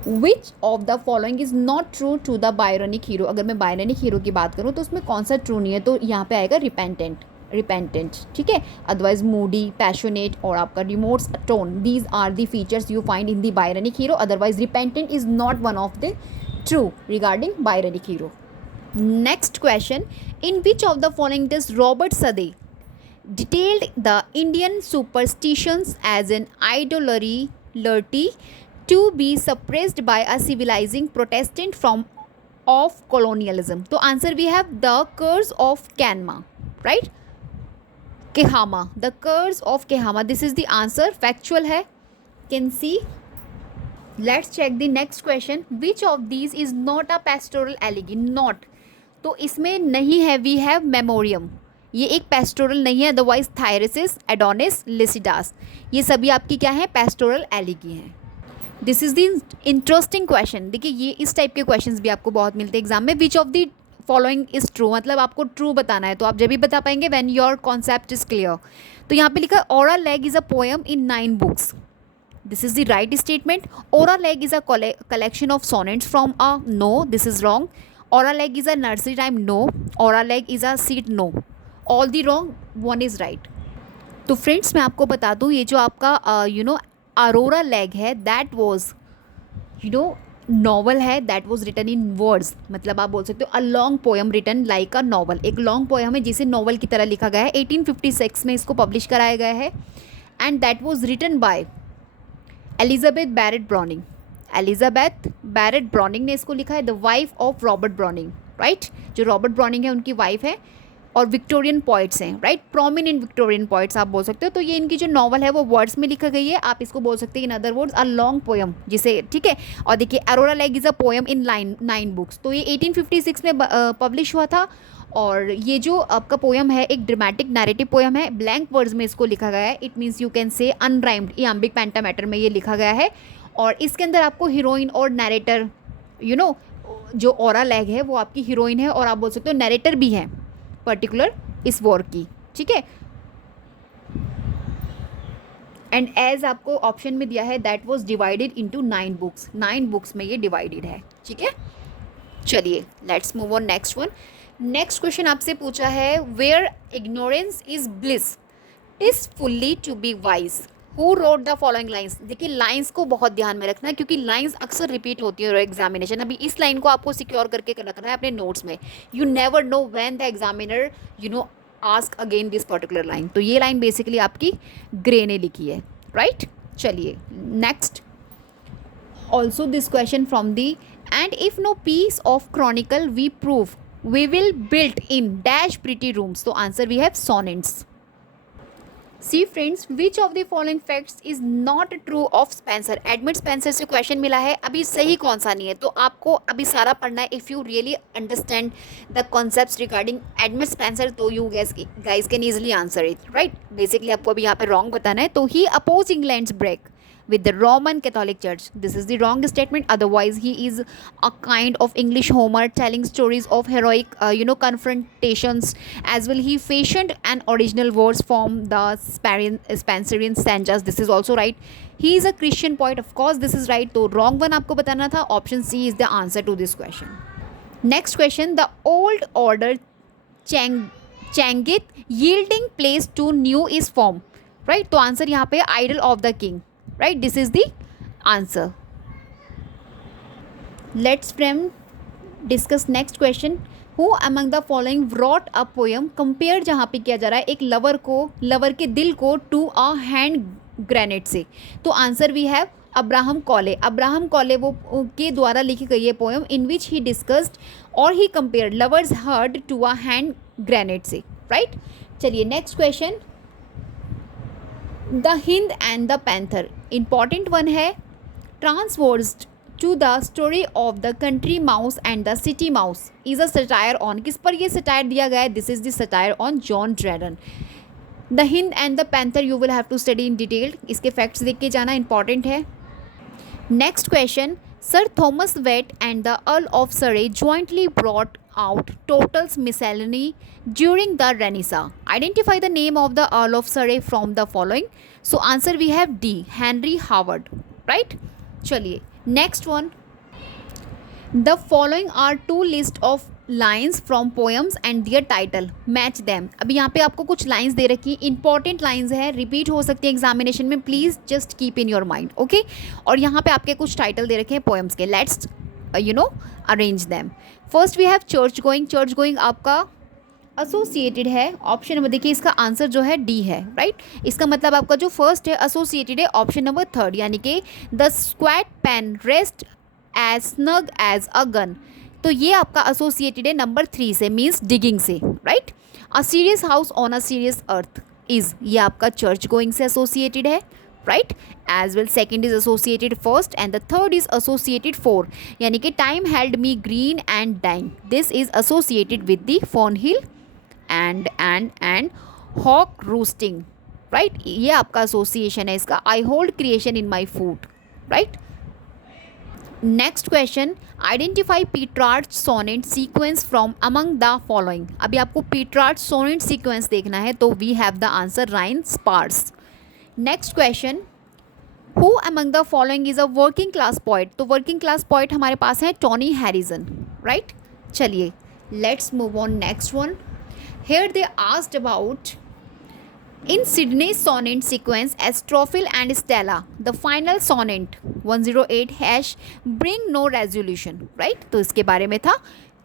Which of the following is not true to the Byronic hero? अगर मैं बायरोनिक हीरो की बात करूँ तो उसमें कौन सा ट्रू नहीं है? तो यहाँ पे आएगा रिपेंटेंट, ठीक है? अदरवाइज मूडी, पैशनेट और आपका remorse tone, these are the features you find in the Byronic hero. Otherwise repentant is not one of the true regarding Byronic hero. Next question, in which of the following does Robert Sade detailed the Indian superstitions as an idolatry to be suppressed by a civilizing Protestant form of colonialism? तो answer we have the curse of Kehama, right? Kehama, the curse of Kehama. This is the answer, factual है, can see. Let's check the next question. Which of these is not a pastoral elegy? Not, तो इसमें नहीं है. We have memoriam, ये एक pastoral नहीं है. Otherwise थायरसिस, Adonis, Lycidas, ये सभी आपकी क्या है? पेस्टोरल एलिगी हैं. This is the interesting question. देखिए, ये इस टाइप के क्वेश्चंस भी आपको बहुत मिलते हैं एग्जाम में. विच of the following is true, मतलब आपको ट्रू बताना है, तो आप जब भी बता पाएंगे when your concept is clear. तो यहाँ पे लिखा Aurora Leigh is a poem in 9 books. This is the right statement. Ora leg is a collection of sonnets from a, no, this is wrong. Ora leg is a nursery rhyme, no. Ora leg is a seed, no. All the wrong, one is right. तो friends मैं आपको बता दूँ, ये जो आपका Aurora Leigh है, that was novel है, that was written in words. मतलब आप बोल सकते हो a long poem written like a novel. एक लॉन्ग पोएम है जिसे नॉवल की तरह लिखा गया है. 1856 में इसको पब्लिश कराया गया है. And that was written by Elizabeth Barrett Browning. Elizabeth Barrett Browning ने इसको लिखा है. The wife of Robert Browning, right? जो रॉबर्ट ब्राउनिंग है उनकी वाइफ है, और विक्टोरियन पॉइट्स हैं, राइट? प्रोमिनेंट विक्टोरियन पॉइट्स आप बोल सकते हो. तो ये इनकी जो नॉवल है वो वर्ड्स में लिखा गई है. आप इसको बोल सकते हैं in other words a long poem, जिसे, ठीक है? और देखिए, Arora leg is a poem in 9 books. तो ये 1856 में पब्लिश हुआ था. और ये जो आपका पोएम है एक ड्रामेटिक नैरेटिव पोएम है. ब्लैंक वर्ड्स में इसको लिखा गया है. It means you can say unrhymed, iambic pentameter में ये लिखा गया है. और इसके अंदर आपको हीरोइन और नैरेटर, जो ओरा लेग है वो आपकी हीरोइन है, और आप बोल सकते हो नैरेटर भी है. पर्टिकुलर इस वॉर की, ठीक है। एंड एज आपको ऑप्शन में दिया है that was divided into 9 books, 9 books में ये डिवाइडेड है, ठीक है। चलिए let's move on next one. Next question आपसे पूछा है where ignorance is bliss is folly to be wise, who wrote the following lines. देखिए लाइन्स को बहुत ध्यान में रखना है क्योंकि लाइन्स अक्सर रिपीट होती है एग्जामिनेशन। अभी इस लाइन को आपको सिक्योर करके रखना है अपने नोट्स में। You never know when the examiner ask again this particular line. तो ये लाइन बेसिकली आपकी ग्रे ने लिखी है, राइट। चलिए next, also this question from the end if no piece of chronicle we prove we will built in dash pretty rooms. तो answer we have sonnets. See friends, which of the following facts is not true of Spenser. Edmund Spenser से question मिला है, अभी सही कौन सा नहीं है, तो आपको अभी सारा पढ़ना है। If you really understand the concepts regarding Edmund Spenser तो you guys can easily answer it, right. Basically आपको अभी यहाँ पे रॉन्ग बताना है। तो he opposed England's break with the Roman Catholic Church. This is the wrong statement. Otherwise, he is a kind of English Homer telling stories of heroic, confrontations. As well, he fashioned an original verse from the Spenserian stanzas. This is also right. He is a Christian poet. Of course, this is right. तो wrong one आपको बताना था. Option C is the answer to this question. Next question. The old order changeth yielding place to new is form. Right. तो answer यहाँ पे idol of the king. Right, this is the answer. Let's discuss next question. Who among the following wrote a poem? Compare जहाँ पे किया जा रहा है एक लवर के दिल को to a hand grenade से। तो आंसर वी हैव अब्राहम कॉले। अब्राहम कॉले वो के द्वारा लिखी गई है poem in which he discussed और he compare lovers heart to a hand grenade से, राइट। चलिए next question, the hind and the panther important one है। Transversed to the story of the country mouse and the city mouse is a satire on, किस पर ये satire दिया गया है? This is the satire on John Dryden. The hind and the panther you will have to study in detail, इसके facts देख के जाना इंपॉर्टेंट है। Next question, sir Thomas Wyatt and the Earl of Surrey jointly brought out Total's miscellany during the Renaissance. Identify the name of the Earl of Surrey from the following. So answer we have D, Henry Howard, right? चलिए next one. The following are two list of lines from poems and their title. Match them. अभी यहाँ पे आपको कुछ lines दे रखी, important lines है, repeat हो सकती है एग्जामिनेशन में, please just keep in your mind, okay. और यहाँ पे आपके कुछ टाइटल दे रखे हैं पोएम्स के। Let's arrange them. First we have church going. Church going आपका एसोसिएटेड है, ऑप्शन नंबर देखिए इसका आंसर जो है डी है, राइट। इसका मतलब आपका जो फर्स्ट है एसोसिएटेड है ऑप्शन नंबर थर्ड, यानी कि the squat pen rest as snug as a gun. तो ये आपका एसोसिएटेड है नंबर 3 से, मीन्स डिगिंग से, right. A serious house on a serious earth is, ये आपका चर्च गोइंग से एसोसिएटेड है, right, as well second is associated first and the third is associated for, यानी कि time held me green and dying, this is associated with the Thornhill and hawk roosting, right, ये आपका association है इसका। I hold creation in my food, right। Next question, identify Petrarch sonnet sequence from among the following. अभी आपको Petrarch sonnet sequence देखना है, तो we have the answer Rime sparse. Next question, who among the following is a working class poet. तो working class poet हमारे पास है Tony Harrison, right. चलिए let's move on next one. Here they asked about in Sidney's sonnet sequence Astrophil and Stella, the final sonnet 108 hash bring no resolution, right, तो इसके बारे में था।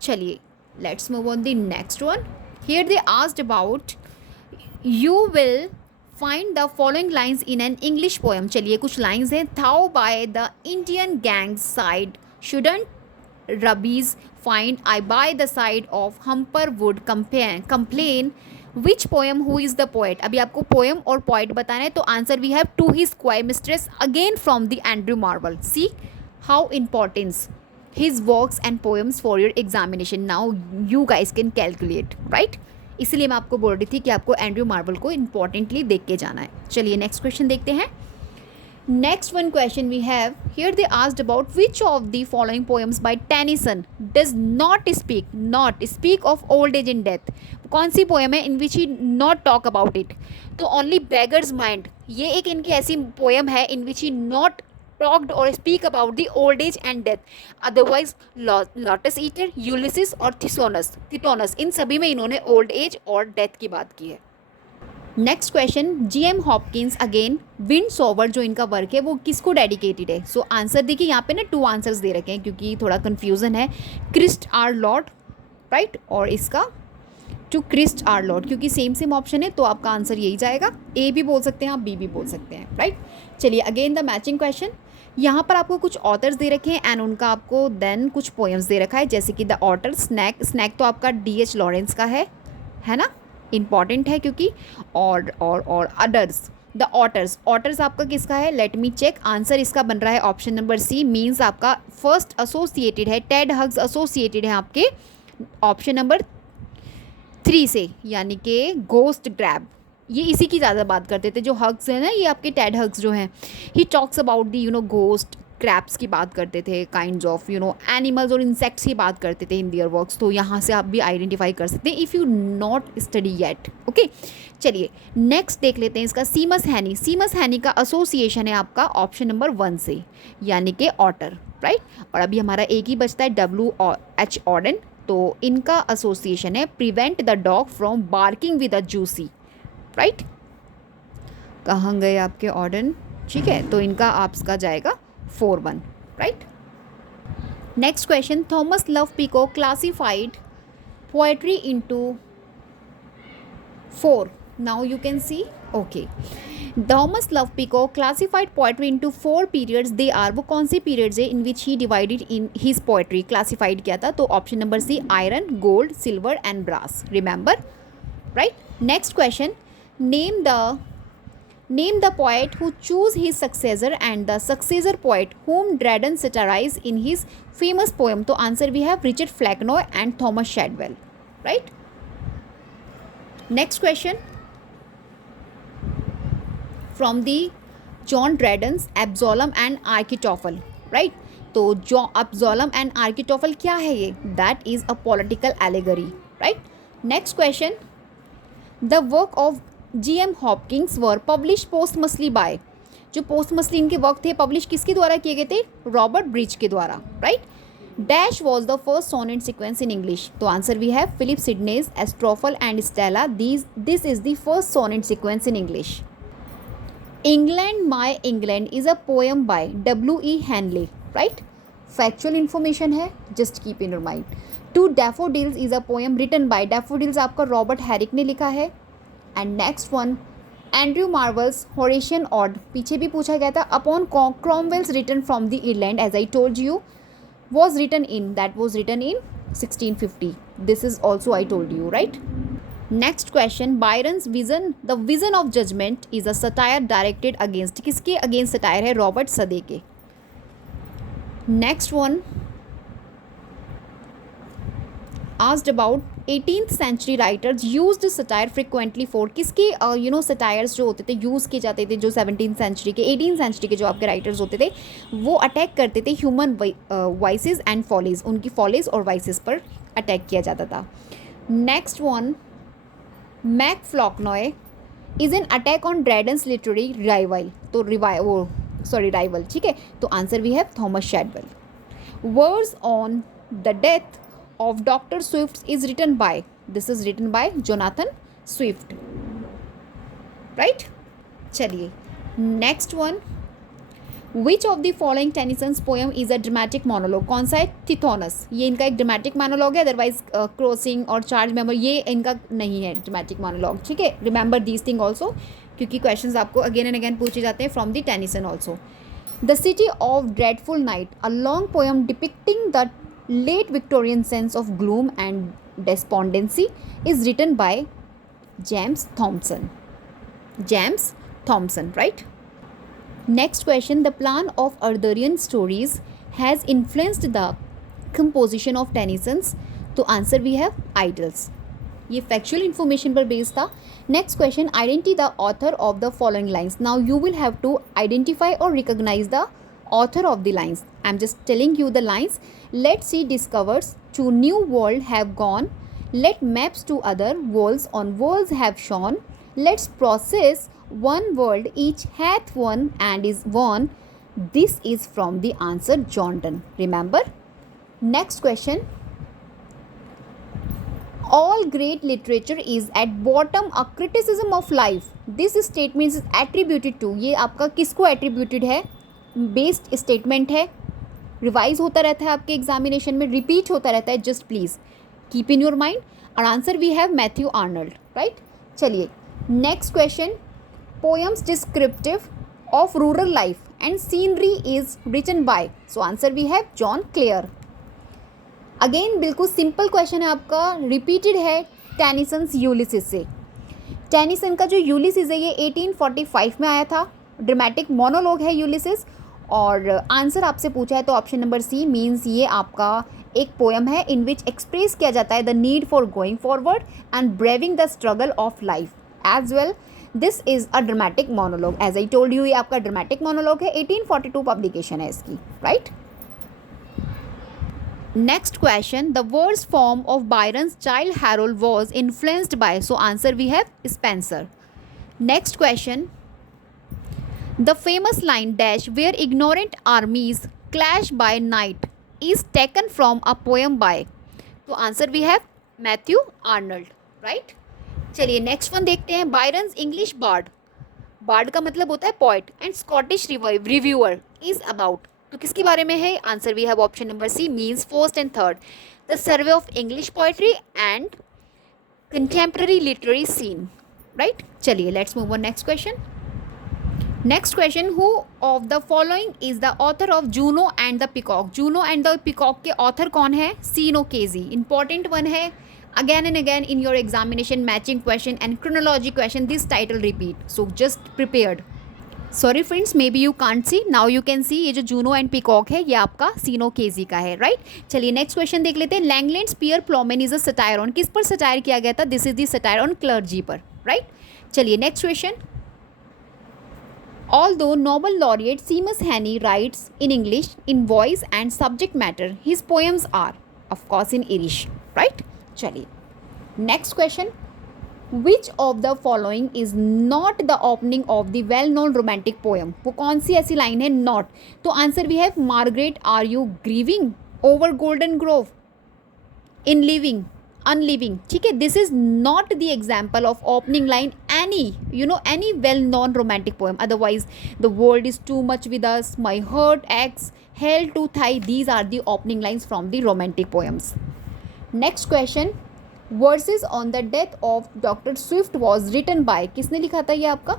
चलिए let's move on the next one. Here they asked about you will find the following lines in an English poem. चलिए कुछ lines हैं। Thou by the Indian gang's side shouldn't rubbies find, I by the side of Humper would complain. Which poem who is the poet. अभी आपको poem और poet बताना है, तो answer we have to his coy mistress again from the Andrew Marvell. See how importance his works and poems for your examination, now you guys can calculate, right. इसीलिए मैं आपको बोल रही थी कि आपको एंड्रू मार्वल को इंपॉर्टेंटली देख के जाना है। चलिए नेक्स्ट क्वेश्चन देखते हैं। Next one question we have here, they asked about which of the following poems by Tennyson does not speak of old age and death. कौन सी पोएम है in which he not talk about it? तो only beggars mind, ये एक इनकी ऐसी poem है in which he not talked और speak about the old age and death. Otherwise lotus eater, Ulysses और थिटोनस इन सभी में इन्होंने ओल्ड एज और डेथ की बात की है. Next question, GM Hopkins again Windhover जो इनका वर्क है वो किसको डेडिकेटेड है? सो आंसर देखिए यहाँ पे ना 2 आंसर्स दे रखे हैं क्योंकि थोड़ा कन्फ्यूज़न है. क्रिस्ट आर लॉर्ड, राइट, और इसका टू क्रिस्ट आर लॉर्ड, क्योंकि सेम ऑप्शन है तो आपका आंसर यही जाएगा. ए भी बोल सकते हैं आप, बी भी बोल सकते हैं, राइट. चलिए अगेन द मैचिंग क्वेश्चन. यहाँ पर आपको कुछ ऑथर्स दे रखे हैं एंड उनका आपको देन कुछ पोएम्स दे रखा है, जैसे कि द ऑटर स्नैक तो आपका D.H. लॉरेंस का है ना, इंपॉर्टेंट है क्योंकि. और अदर्स द ऑटर्स आपका किसका है? Let me check. आंसर इसका बन रहा है ऑप्शन नंबर सी, मीन्स आपका फर्स्ट एसोसिएटेड है, टेड हग्स एसोसिएटेड है आपके ऑप्शन नंबर 3 से, यानी कि गोस्ट क्रैब. ये इसी की ज़्यादा बात करते थे, जो हग्स है ना ये आपके टेड हग्स जो हैं. ही talks about the ghost crabs की बात करते थे, काइंड्स ऑफ एनिमल्स और इंसेक्ट्स की बात करते थे इन दियर वर्क्स. तो यहाँ से आप भी आइडेंटिफाई कर सकते हैं if you not study yet. Okay, चलिए नेक्स्ट देख लेते हैं इसका. सीमस हैनी का एसोसिएशन है आपका ऑप्शन नंबर 1 से, यानी कि ऑटर, राइट. और अभी हमारा एक ही बचता है WH ऑर्डन, तो इनका एसोसिएशन है prevent the dog from barking with a juicy, right. कहाँ गए आपके ऑर्डन? ठीक है, तो इनका आपका जाएगा 4-1, right. Next question, Thomas Love Peacock classified poetry into 4. Now you can see. Okay, Thomas Love Peacock classified poetry into 4 periods. They are, वो कौन से पीरियड्स है in which he divided in his poetry, classified किया था? तो option number C, iron, gold, silver and brass. Remember, right. Next question, name the poet who chose his successor and the successor poet whom Dryden satirized in his famous poem. तो answer we have Richard Flecknoe and Thomas Shadwell, right. Next question, from the John Dryden's Absalom and Achitophel, right. तो Absalom and Achitophel क्या है ये? That is a political allegory, right. Next question, the work of GM Hopkins were publish posthumously by. जो posthumously इनके work थे publish किसके द्वारा किए गए थे? रॉबर्ट ब्रिज के द्वारा, right. Dash was the first sonnet sequence in English. तो answer we have Philip Sidney's, Astrophel and Stella. This is the first sonnet sequence in English. England my England is a poem by W.E. Henley, right. Factual information है, just keep in your mind. To daffodils is a poem written by, daffodils आपका Robert Herrick ने लिखा है. And next one, Andrew Marvell's Horatian ode, पीछे भी पूछा गया था. Upon Cromwell's return from the Ireland, as I told you, was written in 1650. This is also I told you, right. Next question, Byron's vision, the vision of judgment is a satire directed against, किसके against satire है? Robert सदे के. Next one, asked about 18th century writers used satire frequently for, किसके satires जो होते थे use किए जाते थे, जो 17th century के 18th century के जो आपके राइटर्स होते थे वो अटैक करते थे ह्यूमन वाइसेस एंड फॉलीज, उनकी फॉलीज और वाइसेस पर अटैक किया जाता था. Next one, Mac Flecknoe is an attack on Dryden's literary rival. तो राइवल, ठीक है. तो answer we have Thomas Shadwell. Words on the death of Dr. Swift is written by, this is written by Jonathan Swift, right. चलिए next one, which of the following Tennyson's poem is a dramatic monologue? कौन सा है? थिथोनस. ये इनका एक dramatic monologue है, otherwise crossing और charge member ये इनका नहीं है ड्रामेटिक मोनोलॉग, ठीक है. रिमेंबर दीज थिंग ऑल्सो, क्योंकि क्वेश्चंस आपको अगेन एंड अगेन पूछे जाते हैं from the Tennyson also. The city of dreadful night, a long poem depicting the late Victorian sense of gloom and despondency, is written by James Thomson, right. Next question, the plan of Arthurian stories has influenced the composition of Tennyson's. तो answer we have Idylls. ये factual information पर based था. Next question, identify the author of the following lines. Now you will have to identify और recognize the author of the lines. I'm just telling you the lines. Let sea discovers to new world have gone. Let maps to other worlds have shone. Let's process one world each hath won and is won. This is from the answer John Donne. Remember? Next question. All great literature is at bottom a criticism of life. This statement is attributed to. ये आपका किसको attributed है? Based statement है, revise होता रहता है आपके examination में, रिपीट होता रहता है. Just please keep in your mind. और answer we have Matthew Arnold. Right. चलिए next question, poems descriptive of rural life and scenery is written by. So answer we have John Clare. Again बिल्कुल simple question है आपका, repeated है Tennyson's Ulysses से. Tennyson का जो Ulysses है ये 1845 में आया था. ड्रामेटिक मोनोलॉग है यूलिसिस. और आंसर आपसे पूछा है तो ऑप्शन नंबर सी मीन्स ये आपका एक पोएम है इन विच एक्सप्रेस किया जाता है the need for going forward and braving the struggle of life as well. This is a dramatic monologue. As I told you ये आपका ड्रामेटिक मोनोलॉग है. 1842 पब्लिकेशन है इसकी. Right. Next question, the words form of Byron's Childe Harold was influenced by. So answer we have Spenser. Next question, the famous line dash where ignorant armies clash by night is taken from a poem by. तो answer we have Matthew Arnold. Right. चलिए next one देखते हैं. Byron's English board. Board का मतलब होता है poet and Scottish reviewer is about. तो किसके बारे में है? Answer we have option number C means first and third. The survey of English poetry and contemporary literary scene. Right. चलिए let's move on next question. Next question, who of the following is the author of Juno and the peacock. Juno and the peacock के author कौन है? Sean O'Casey. Important one है. Again and again in your examination matching question and chronology question this title repeat. So just prepared. Sorry friends, may be you can't see, now you can सी. ये जो Juno and peacock है ये आपका सीनो KG का है. Right. चलिए next question देख लेते हैं. लैंगलैंड्स पियर प्लोमेन इज अ सटायर ऑन. किस पर सटायर किया गया था? This is the satire on clergy पर. राइट. चलिए next question. Although Nobel laureate Seamus Heaney writes in English in voice and subject matter, his poems are, of course, in Irish. Right? चलिए next question. Which of the following is not the opening of the well-known romantic poem? वो कौन सी ऐसी line है not? तो answer भी है Margaret, are you grieving over Golden Grove in living unliving. ठीक है. This is not the example of opening line any well known romantic poem. Otherwise, the world is too much with us, my heart aches, hell to thigh. These are the opening lines from the romantic poems. Next question, verses on the death of Dr. Swift was written by. किसने लिखा था ये आपका?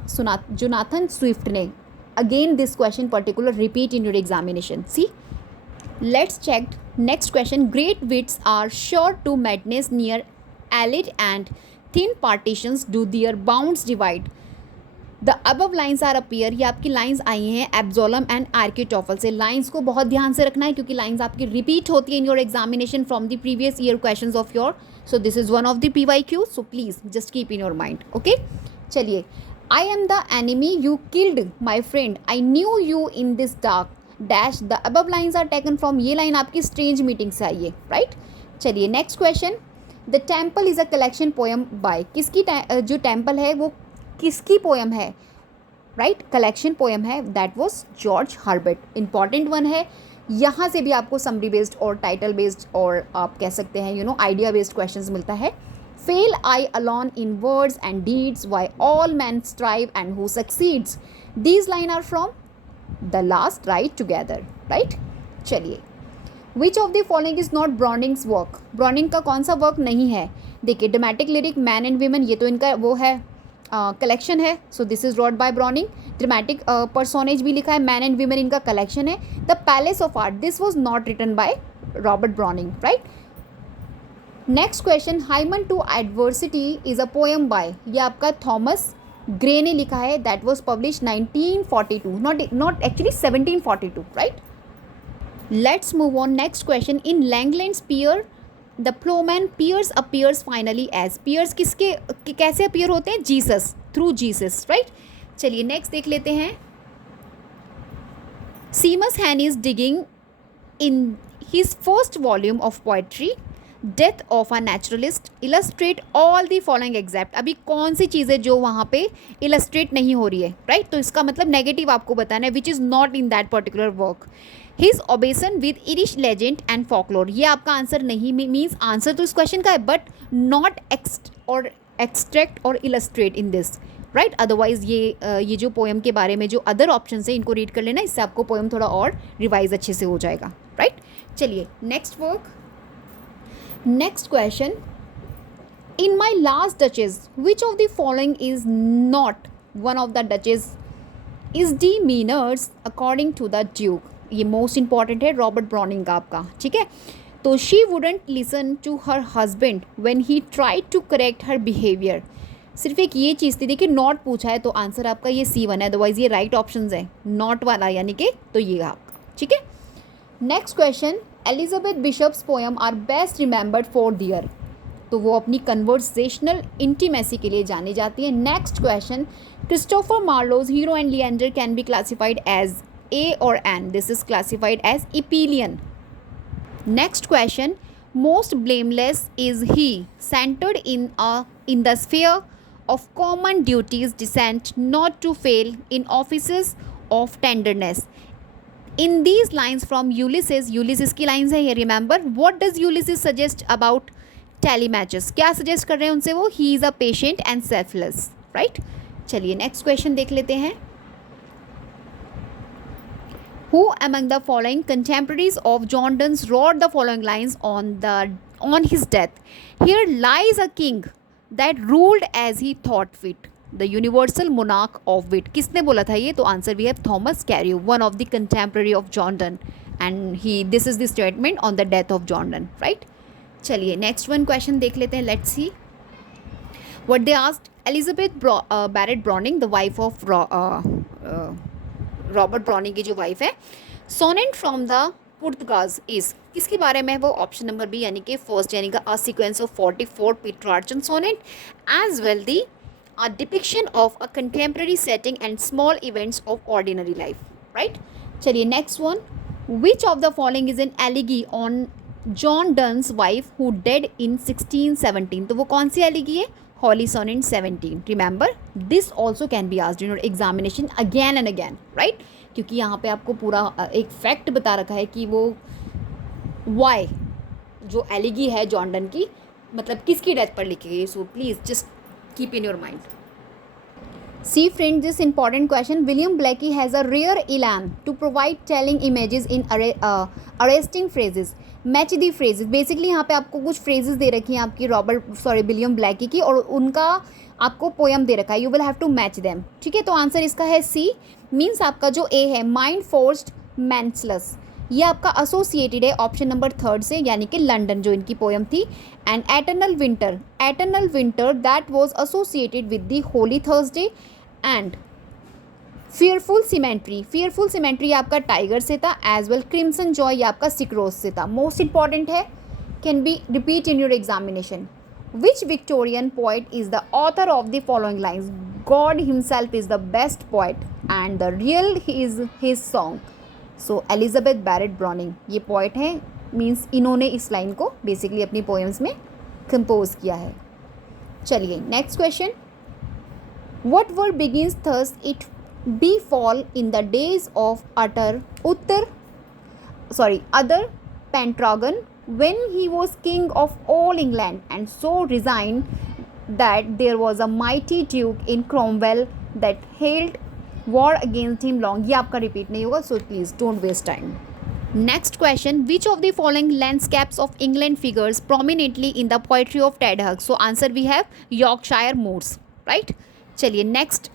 Jonathan Swift ने. Again this question particular repeat in your examination. See, let's check. Next question, great wits are sure to madness near allied and thin partitions do their bounds divide. The above lines are appear. ये आपकी lines I हैं एब्जोलम and आर्किटोफल से. Lines को बहुत ध्यान से रखना है क्योंकि लाइन्स आपकी रिपीट होती है in your examination from the previous year questions of your. So this is one of the PYQ. So please just keep in your mind. Okay. चलिए, I am the enemy you killed my friend, I knew you in this dark dash. The above lines are taken from. ये line आपकी strange meeting से आई है. Right. चलिए next question, the temple is a collection poem bye. किसकी जो temple है वो किसकी पोएम है? राइट, कलेक्शन पोएम है. That was George Herbert. Important one है. यहाँ से भी आपको समरी बेस्ड और टाइटल बेस्ड और आप कह सकते हैं आइडिया बेस्ड क्वेश्चंस मिलता है. Fail I alone in words and deeds why all men strive and who succeeds. These line are from the last ride together. Right. चलिए, which of the following is not Browning's work. Browning का कौन सा work नहीं है? देखिए, dramatic lyric men and women, ये तो इनका वो है कलेक्शन है. So this is wrote by Browning. Dramatic personae भी लिखा है, मैन एंड वीमेन इनका कलेक्शन है. The palace of art, this was not written by Robert Browning. Right. Next question, hymn to adversity is a poem by. ये आपका Thomas Gray ने लिखा है. That was publish 1942, not actually 1742. Right. Let's move on. Next question, in Langland's Piers the ploughman Piers appears finally as, Piers किसके कैसे appear होते हैं? Jesus, through Jesus, right. चलिए नेक्स्ट देख लेते हैं। Seamus Hahn is digging in his first volume of poetry death of a naturalist illustrate all the following exact. अभी कौन सी चीज़ें जो वहाँ पे इलस्ट्रेट नहीं हो रही है, राइट तो इसका मतलब नेगेटिव आपको बताना है, which is not in that particular work. His obsession with Irish legend and folklore, ये आपका आंसर नहीं मीन्स आंसर तो इस क्वेश्चन का है बट नॉट एक्सट्रैक्ट और illustrate in this, right. Otherwise ये जो पोएम के बारे में जो अदर ऑप्शन है इनको रीड कर लेना, इससे आपको पोएम थोड़ा और रिवाइज अच्छे से हो जाएगा, राइट। चलिए next work, next question. In my last duchess which of the following is not one of the duchess is demeanours according to the duke. ये मोस्ट इंपॉर्टेंट है रॉबर्ट ब्राउनिंग का आपका, ठीक है। तो she wouldn't listen to her husband when he tried to correct her behaviour. सिर्फ एक ये चीज़ थी, देखिए नॉट पूछा है तो आंसर आपका ये C1 है, अदरवाइज ये राइट ऑप्शन है नॉट वाला, यानी कि तो ये आपका, ठीक है। Next question. Elizabeth Bishop's poem are best remembered for their, तो वो अपनी कन्वर्सेशनल इंटीमेसी के लिए जानी जाती है। Next question. Christopher Marlowe's Hero and Leander can be classified as A or N, this is classified as Epelion. Next question. Most blameless is he, centered in the sphere of common duties, descent not to fail in offices of tenderness. In these lines from Ulysses की lines है ये, remember what does Ulysses suggest about Telemachus? क्या suggest कर रहे हैं उनसे वो? He is a patient and selfless, right? चलिए next question देख लेते हैं। Who among the following contemporaries of John Donne wrote the following lines on his death? Here lies a king that ruled as he thought fit, the universal monarch of wit. किसने बोला था ये? तो answer भी है Thomas Cairo, one of the contemporary of John Donne, and this is the statement on the death of John Donne, right? चलिए next one question देख लेते हैं, let's see what they asked Elizabeth Barrett Browning, the wife of Robert Browning की जो wife है। Sonnet from the पुर्तगाज is, किसके बारे में है वो? ऑप्शन नंबर बी, यानी कि फर्स्ट, यानी कि a sequence of 44 Petrarchan sonnet as well the a depiction of a contemporary setting and small events of ordinary life, right. चलिए next one. Which of the following is an elegy on John Donne's wife who died in 1617, तो वो कौन सी एलिगी है? Holy Sonnet 17. Remember, this also can be asked in your examination again and again, right? क्योंकि यहाँ पे आपको पूरा एक फैक्ट बता रखा है कि वो वाई जो एलिगी है जॉन डन की, मतलब किसकी डेथ पर लिखी गई। सो please just keep in your mind. See friend, this important question. William Blackie has a rare elan to provide telling images in arresting phrases. Match the phrases, basically यहाँ पे आपको कुछ फ्रेजेस दे रखी हैं आपकी विलियम ब्लैकी की, और उनका आपको पोएम दे रखा है। You will have to match them, ठीक है। तो आंसर इसका है सी, मीन्स आपका जो ए है माइंड फोर्स्ड मैंसलस, ये आपका एसोसिएटेड है ऑप्शन नंबर 3 से, यानी कि लंदन जो इनकी पोएम थी। And eternal winter that was associated with the Holi Thursday. And fearful symmetry आपका टाइगर से था, एज वेल क्रिम्सन जॉय ये आपका सिक्रोस से था। मोस्ट इंपॉर्टेंट है, can be repeat in your examination. Which Victorian poet is the author of the following lines? God himself is the best poet and the real is his song. So Elizabeth Barrett Browning ये poet हैं, मीन्स इन्होंने इस line को basically अपनी poems में compose किया है। चलिए next question. What word begins thus it befall in the days of other Pendragon when he was king of all England and so resigned that there was a mighty duke in Cromwell that held war against him long. ये आपका repeat नहीं होगा, so please don't waste time. Next question. Which of the following landscapes of England figures prominently in the poetry of Ted Hughes? So answer we have Yorkshire moors, right? चलिए next.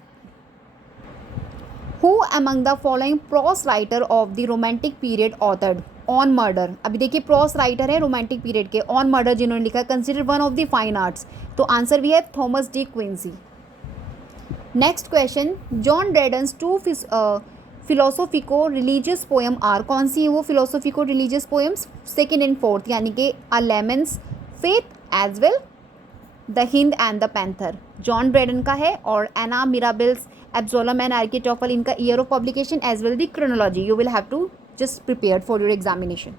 Who among the following prose writer of the romantic period authored on murder? अभी देखिए prose writer है romantic period के, on murder जिन्होंने लिखा consider one of the fine arts, तो answer भी है Thomas De Quincey. Next question. John Dryden's 2 philosophico religious poem are, कौन सी है वो philosophico religious poems? Second and fourth, यानी कि a layman's faith as well the hind and the panther John Dryden का है, और Annus Mirabilis, Absalom and Achitophel, इनका year of publication as well the chronology. You will have to just prepare for your examination.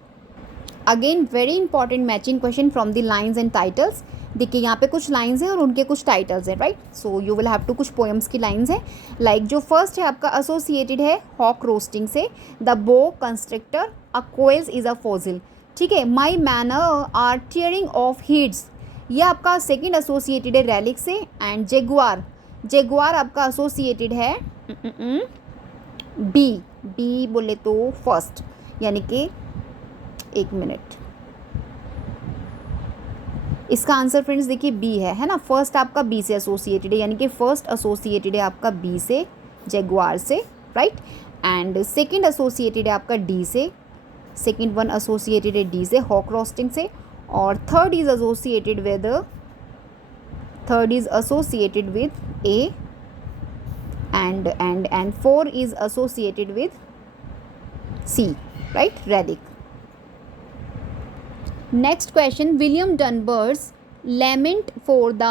Again very important matching question from the lines and titles. देखिए यहाँ पे कुछ lines हैं और उनके कुछ titles हैं, right. So you will have to, कुछ पोएम्स की लाइन्स हैं. लाइक जो फर्स्ट है आपका एसोसिएटेड है हॉक रोस्टिंग से, the bow constructor, a coils is a fossil. ठीक है. My manner are tearing off heads, ये आपका सेकेंड एसोसिएटेड है रैलिक से. एंड जेगुआर, जेगुआर आपका एसोसिएटेड है बी, बी बोले तो फर्स्ट, यानी कि एक मिनट, इसका आंसर फ्रेंड्स देखिए बी है ना. फर्स्ट आपका बी से एसोसिएटेड है, यानी कि फर्स्ट एसोसिएटेड है आपका बी से, जेगुआर से, राइट. एंड सेकंड एसोसिएटेड है आपका डी से, सेकंड वन एसोसिएटेड है डी से, हॉक रोस्टिंग से. और third is associated with A, and four is associated with C, right, relic. Next question, William Dunbar's lament for the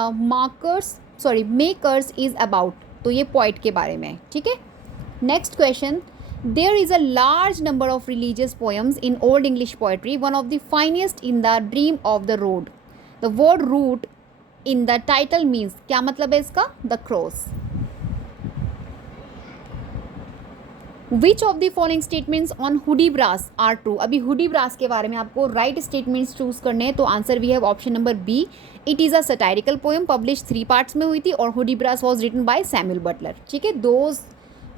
makers is about. तो ये poet के बारे में है. ठीक है. Next question, there is a large number of religious poems in Old English poetry, one of the finest in the dream of the road. The word rood in the title means, क्या मतलब है इसका, the cross. Which of the following statements on Hudibras are true. अभी Hudibras के बारे में आपको right statements choose करने हैं. तो answer we have option number B. It is a satirical poem, publish 3 parts में हुई थी, और Hudibras was written by Samuel Butler. ठीक है. Those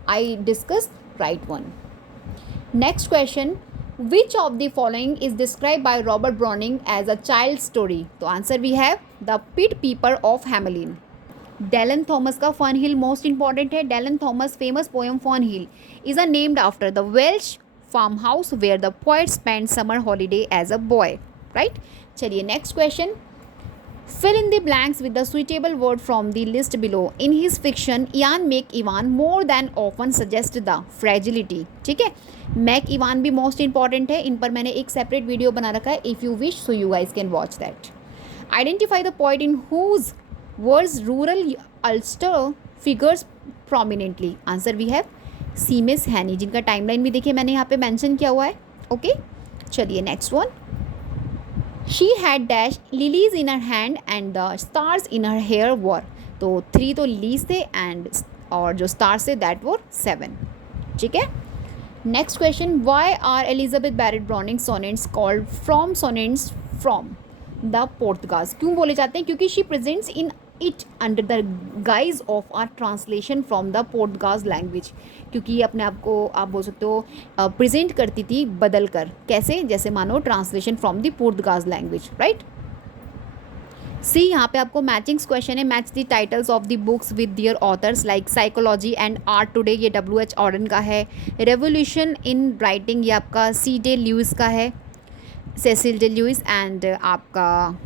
I discuss, right one. Next question, which of the following is describe by Robert Browning as a child story. तो answer we have the pied piper of Hamelin. Dylan Thomas का Fern Hill most important है. Dylan Thomas famous poem Fern Hill is a named after the Welsh farm house where the poet spend summer holiday as a boy, right. चलिए next question, fill in the blanks with the suitable word from the list below. In his fiction Ian McEwan more than often suggest the fragility. ठीक है. McEwan भी most important है. इन पर मैंने एक separate video बना रखा है. If you wish so you guys can watch that. Identify the point in whose words rural Ulster figures prominently. Answer we have Seamus Heaney, जिनका टाइमलाइन भी देखिए मैंने यहाँ पे मेंशन किया हुआ है. ओके. चलिए next one, she had dash lilies in her hand and the stars in her hair were. तो 3 तो लिलीज थे एंड और जो स्टार्स थे दैट वर 7. ठीक है. Next question, why are Elizabeth Barrett Browning sonnets called from sonnets from the Portuguese. क्यों बोले जाते हैं, क्योंकि she presents in it under the guise of a translation from the Portuguese language. क्योंकि ये अपने आप को आप बोल सकते हो प्रेजेंट करती थी बदल कर. कैसे, जैसे मानो translation from the Portuguese language, right. See, यहाँ पे आपको मैचिंग्स क्वेश्चन है. Match the titles of the books with their authors. Like psychology and art today, ये W.H. ऑर्डन का है. रेवोल्यूशन इन राइटिंग, ये आपका C.J. ल्यूइस का है, सेसिल डे ल्यूइस. एंड आपका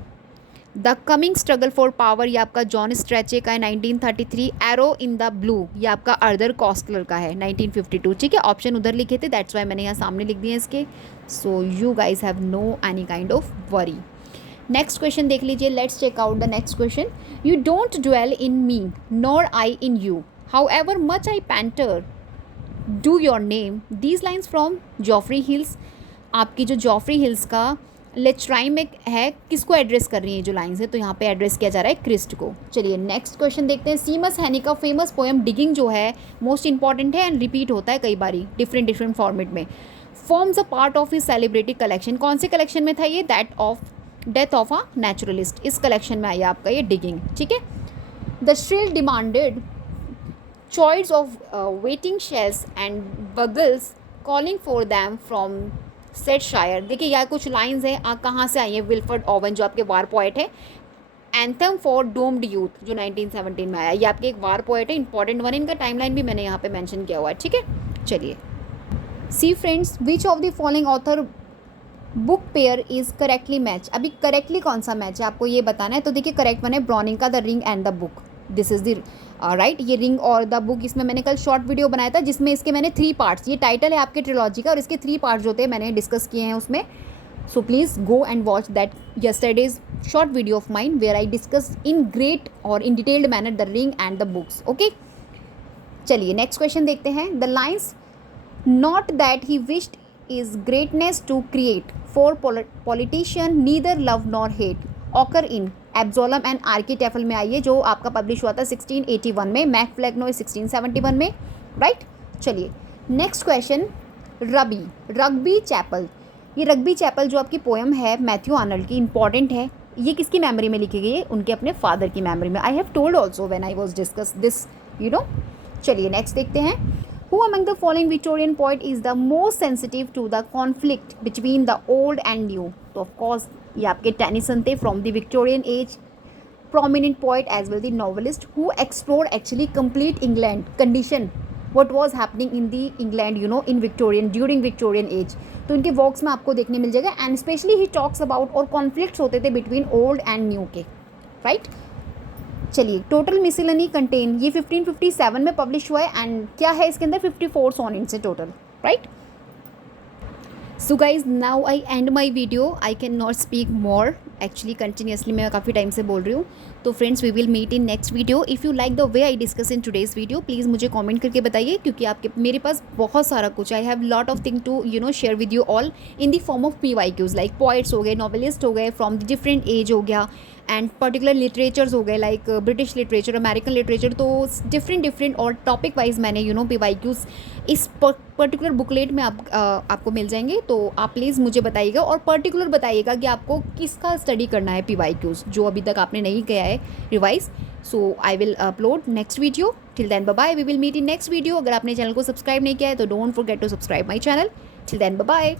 the coming struggle for power, ये आपका जॉन स्ट्रेचे का है 1933. एरो इन द ब्लू, ये आपका अर्थर कॉस्टलर का है 1952. ठीक है. ऑप्शन उधर लिखे थे, दैट्स वाई मैंने यहाँ सामने लिख दिए इसके. So you guys have no any kind of worry. Next question देख लीजिए. Let's check out the next question. You don't dwell in me nor I in you, however much I pander to your name. These lines from Geoffrey Hill's. आपकी जो Geoffrey hills का लेट्राइम में है, किसको address कर रही है जो लाइन्स है, तो यहाँ पे एड्रेस किया जा रहा है क्रिस्ट को. चलिए नेक्स्ट क्वेश्चन देखते हैं. सीमस हैनी का फेमस पोएम डिगिंग जो है मोस्ट इंपॉर्टेंट है एंड रिपीट होता है कई बारी डिफरेंट फॉर्मेट में. Forms a part of his celebrated collection. कौन से कलेक्शन में था ये, that of death of a naturalist. इस कलेक्शन में आया आपका ये डिगिंग. ठीक है. द श्रिल डिमांडेड चॉइस of wailing shells and bugles calling for them from sad shires. देखिए यहाँ कुछ लाइंस हैं, कहाँ से आई हैं, विल्फर्ड ओवन जो आपके वार पोएट है. एंथम फॉर डोम्ड यूथ जो 1917 में आया, ये आपके एक वार पोएट है, इंपॉर्टेंट वन. इनका टाइमलाइन भी मैंने यहाँ पे मेंशन किया हुआ है. ठीक है. चलिए see friends, which of the following author book pair is correctly match. अभी करेक्टली कौन सा मैच है आपको ये बताना है. तो देखिए करेक्ट वन है ब्राउनिंग का the ring and the book. This is the right. ये रिंग और द बुक, इसमें मैंने कल शॉर्ट वीडियो बनाया था जिसमें इसके मैंने 3 पार्ट्स, ये टाइटल है आपके ट्रिलॉजी का और इसके 3 पार्ट्स जो थे मैंने डिस्कस किए हैं उसमें. So please go and watch that yesterday's short video of mine where I discussed in great or in detailed manner the ring and the books. Okay, चलिए नेक्स्ट क्वेश्चन देखते हैं. The lines not that he wished his greatness to create for politician neither love nor hate occur in Absalom and Achitophel में आई है, जो आपका publish हुआ था 1681 में, मैक फ्लैगनो 1671 में, राइट. चलिए नेक्स्ट क्वेश्चन. Rugby Chapel. ये रग्बी चैपल जो आपकी पोएम है मैथ्यू आर्नल्ड की, इंपॉर्टेंट है. ये किसकी मेमोरी में लिखी गई है? उनके अपने फादर की मेमोरी में. I have told also when I was discuss this, you know. चलिए नेक्स्ट देखते हैं. Who among the following Victorian poet is the most sensitive to the conflict between the old and new? तो of course ये आपके Tennyson थे from the Victorian age, prominent poet as well the novelist who explored actually complete England condition, what was happening in the England, you know, in Victorian, during Victorian age. तो इनके works में आपको देखने मिल जाएगा. And specially he talks about, और conflicts होते थे between old and new के, राइट. चलिए टोटल मिसलेनी कंटेन, ये 1557 में पब्लिश हुआ है. एंड क्या है इसके अंदर? 54 सोनेट्स है total, right. So guys now I end my video. I can not speak more, actually continuously मैं काफ़ी टाइम से बोल रही हूँ. तो friends we will meet in next video. If you like the way I discuss in today's video, please मुझे comment करके बताइए, क्योंकि आपके मेरे पास बहुत सारा कुछ, I have lot of thing to you know share with you all in the form of PYQs, like poets हो गए, नॉवेलिस्ट हो गए फ्रॉम द डिफरेंट एज हो गया, एंड पर्टिकुलर लिटरेचर्स हो गए like British literature, American literature. तो different और टॉपिक वाइज मैंने यू नो PYQs इस पर्टिकुलर बुकलेट में आपको मिल जाएंगे. तो आप प्लीज़ मुझे बताइएगा और पर्टिकुलर बताइएगा कि आपको किसका स्टडी करना है PYQs, जो अभी तक आपने नहीं किया है revise. So I will upload next video. Till then bye bye, we will meet in next video. अगर आपने चैनल को सब्सक्राइब नहीं किया है तो don't forget to subscribe my channel. Till then bye bye.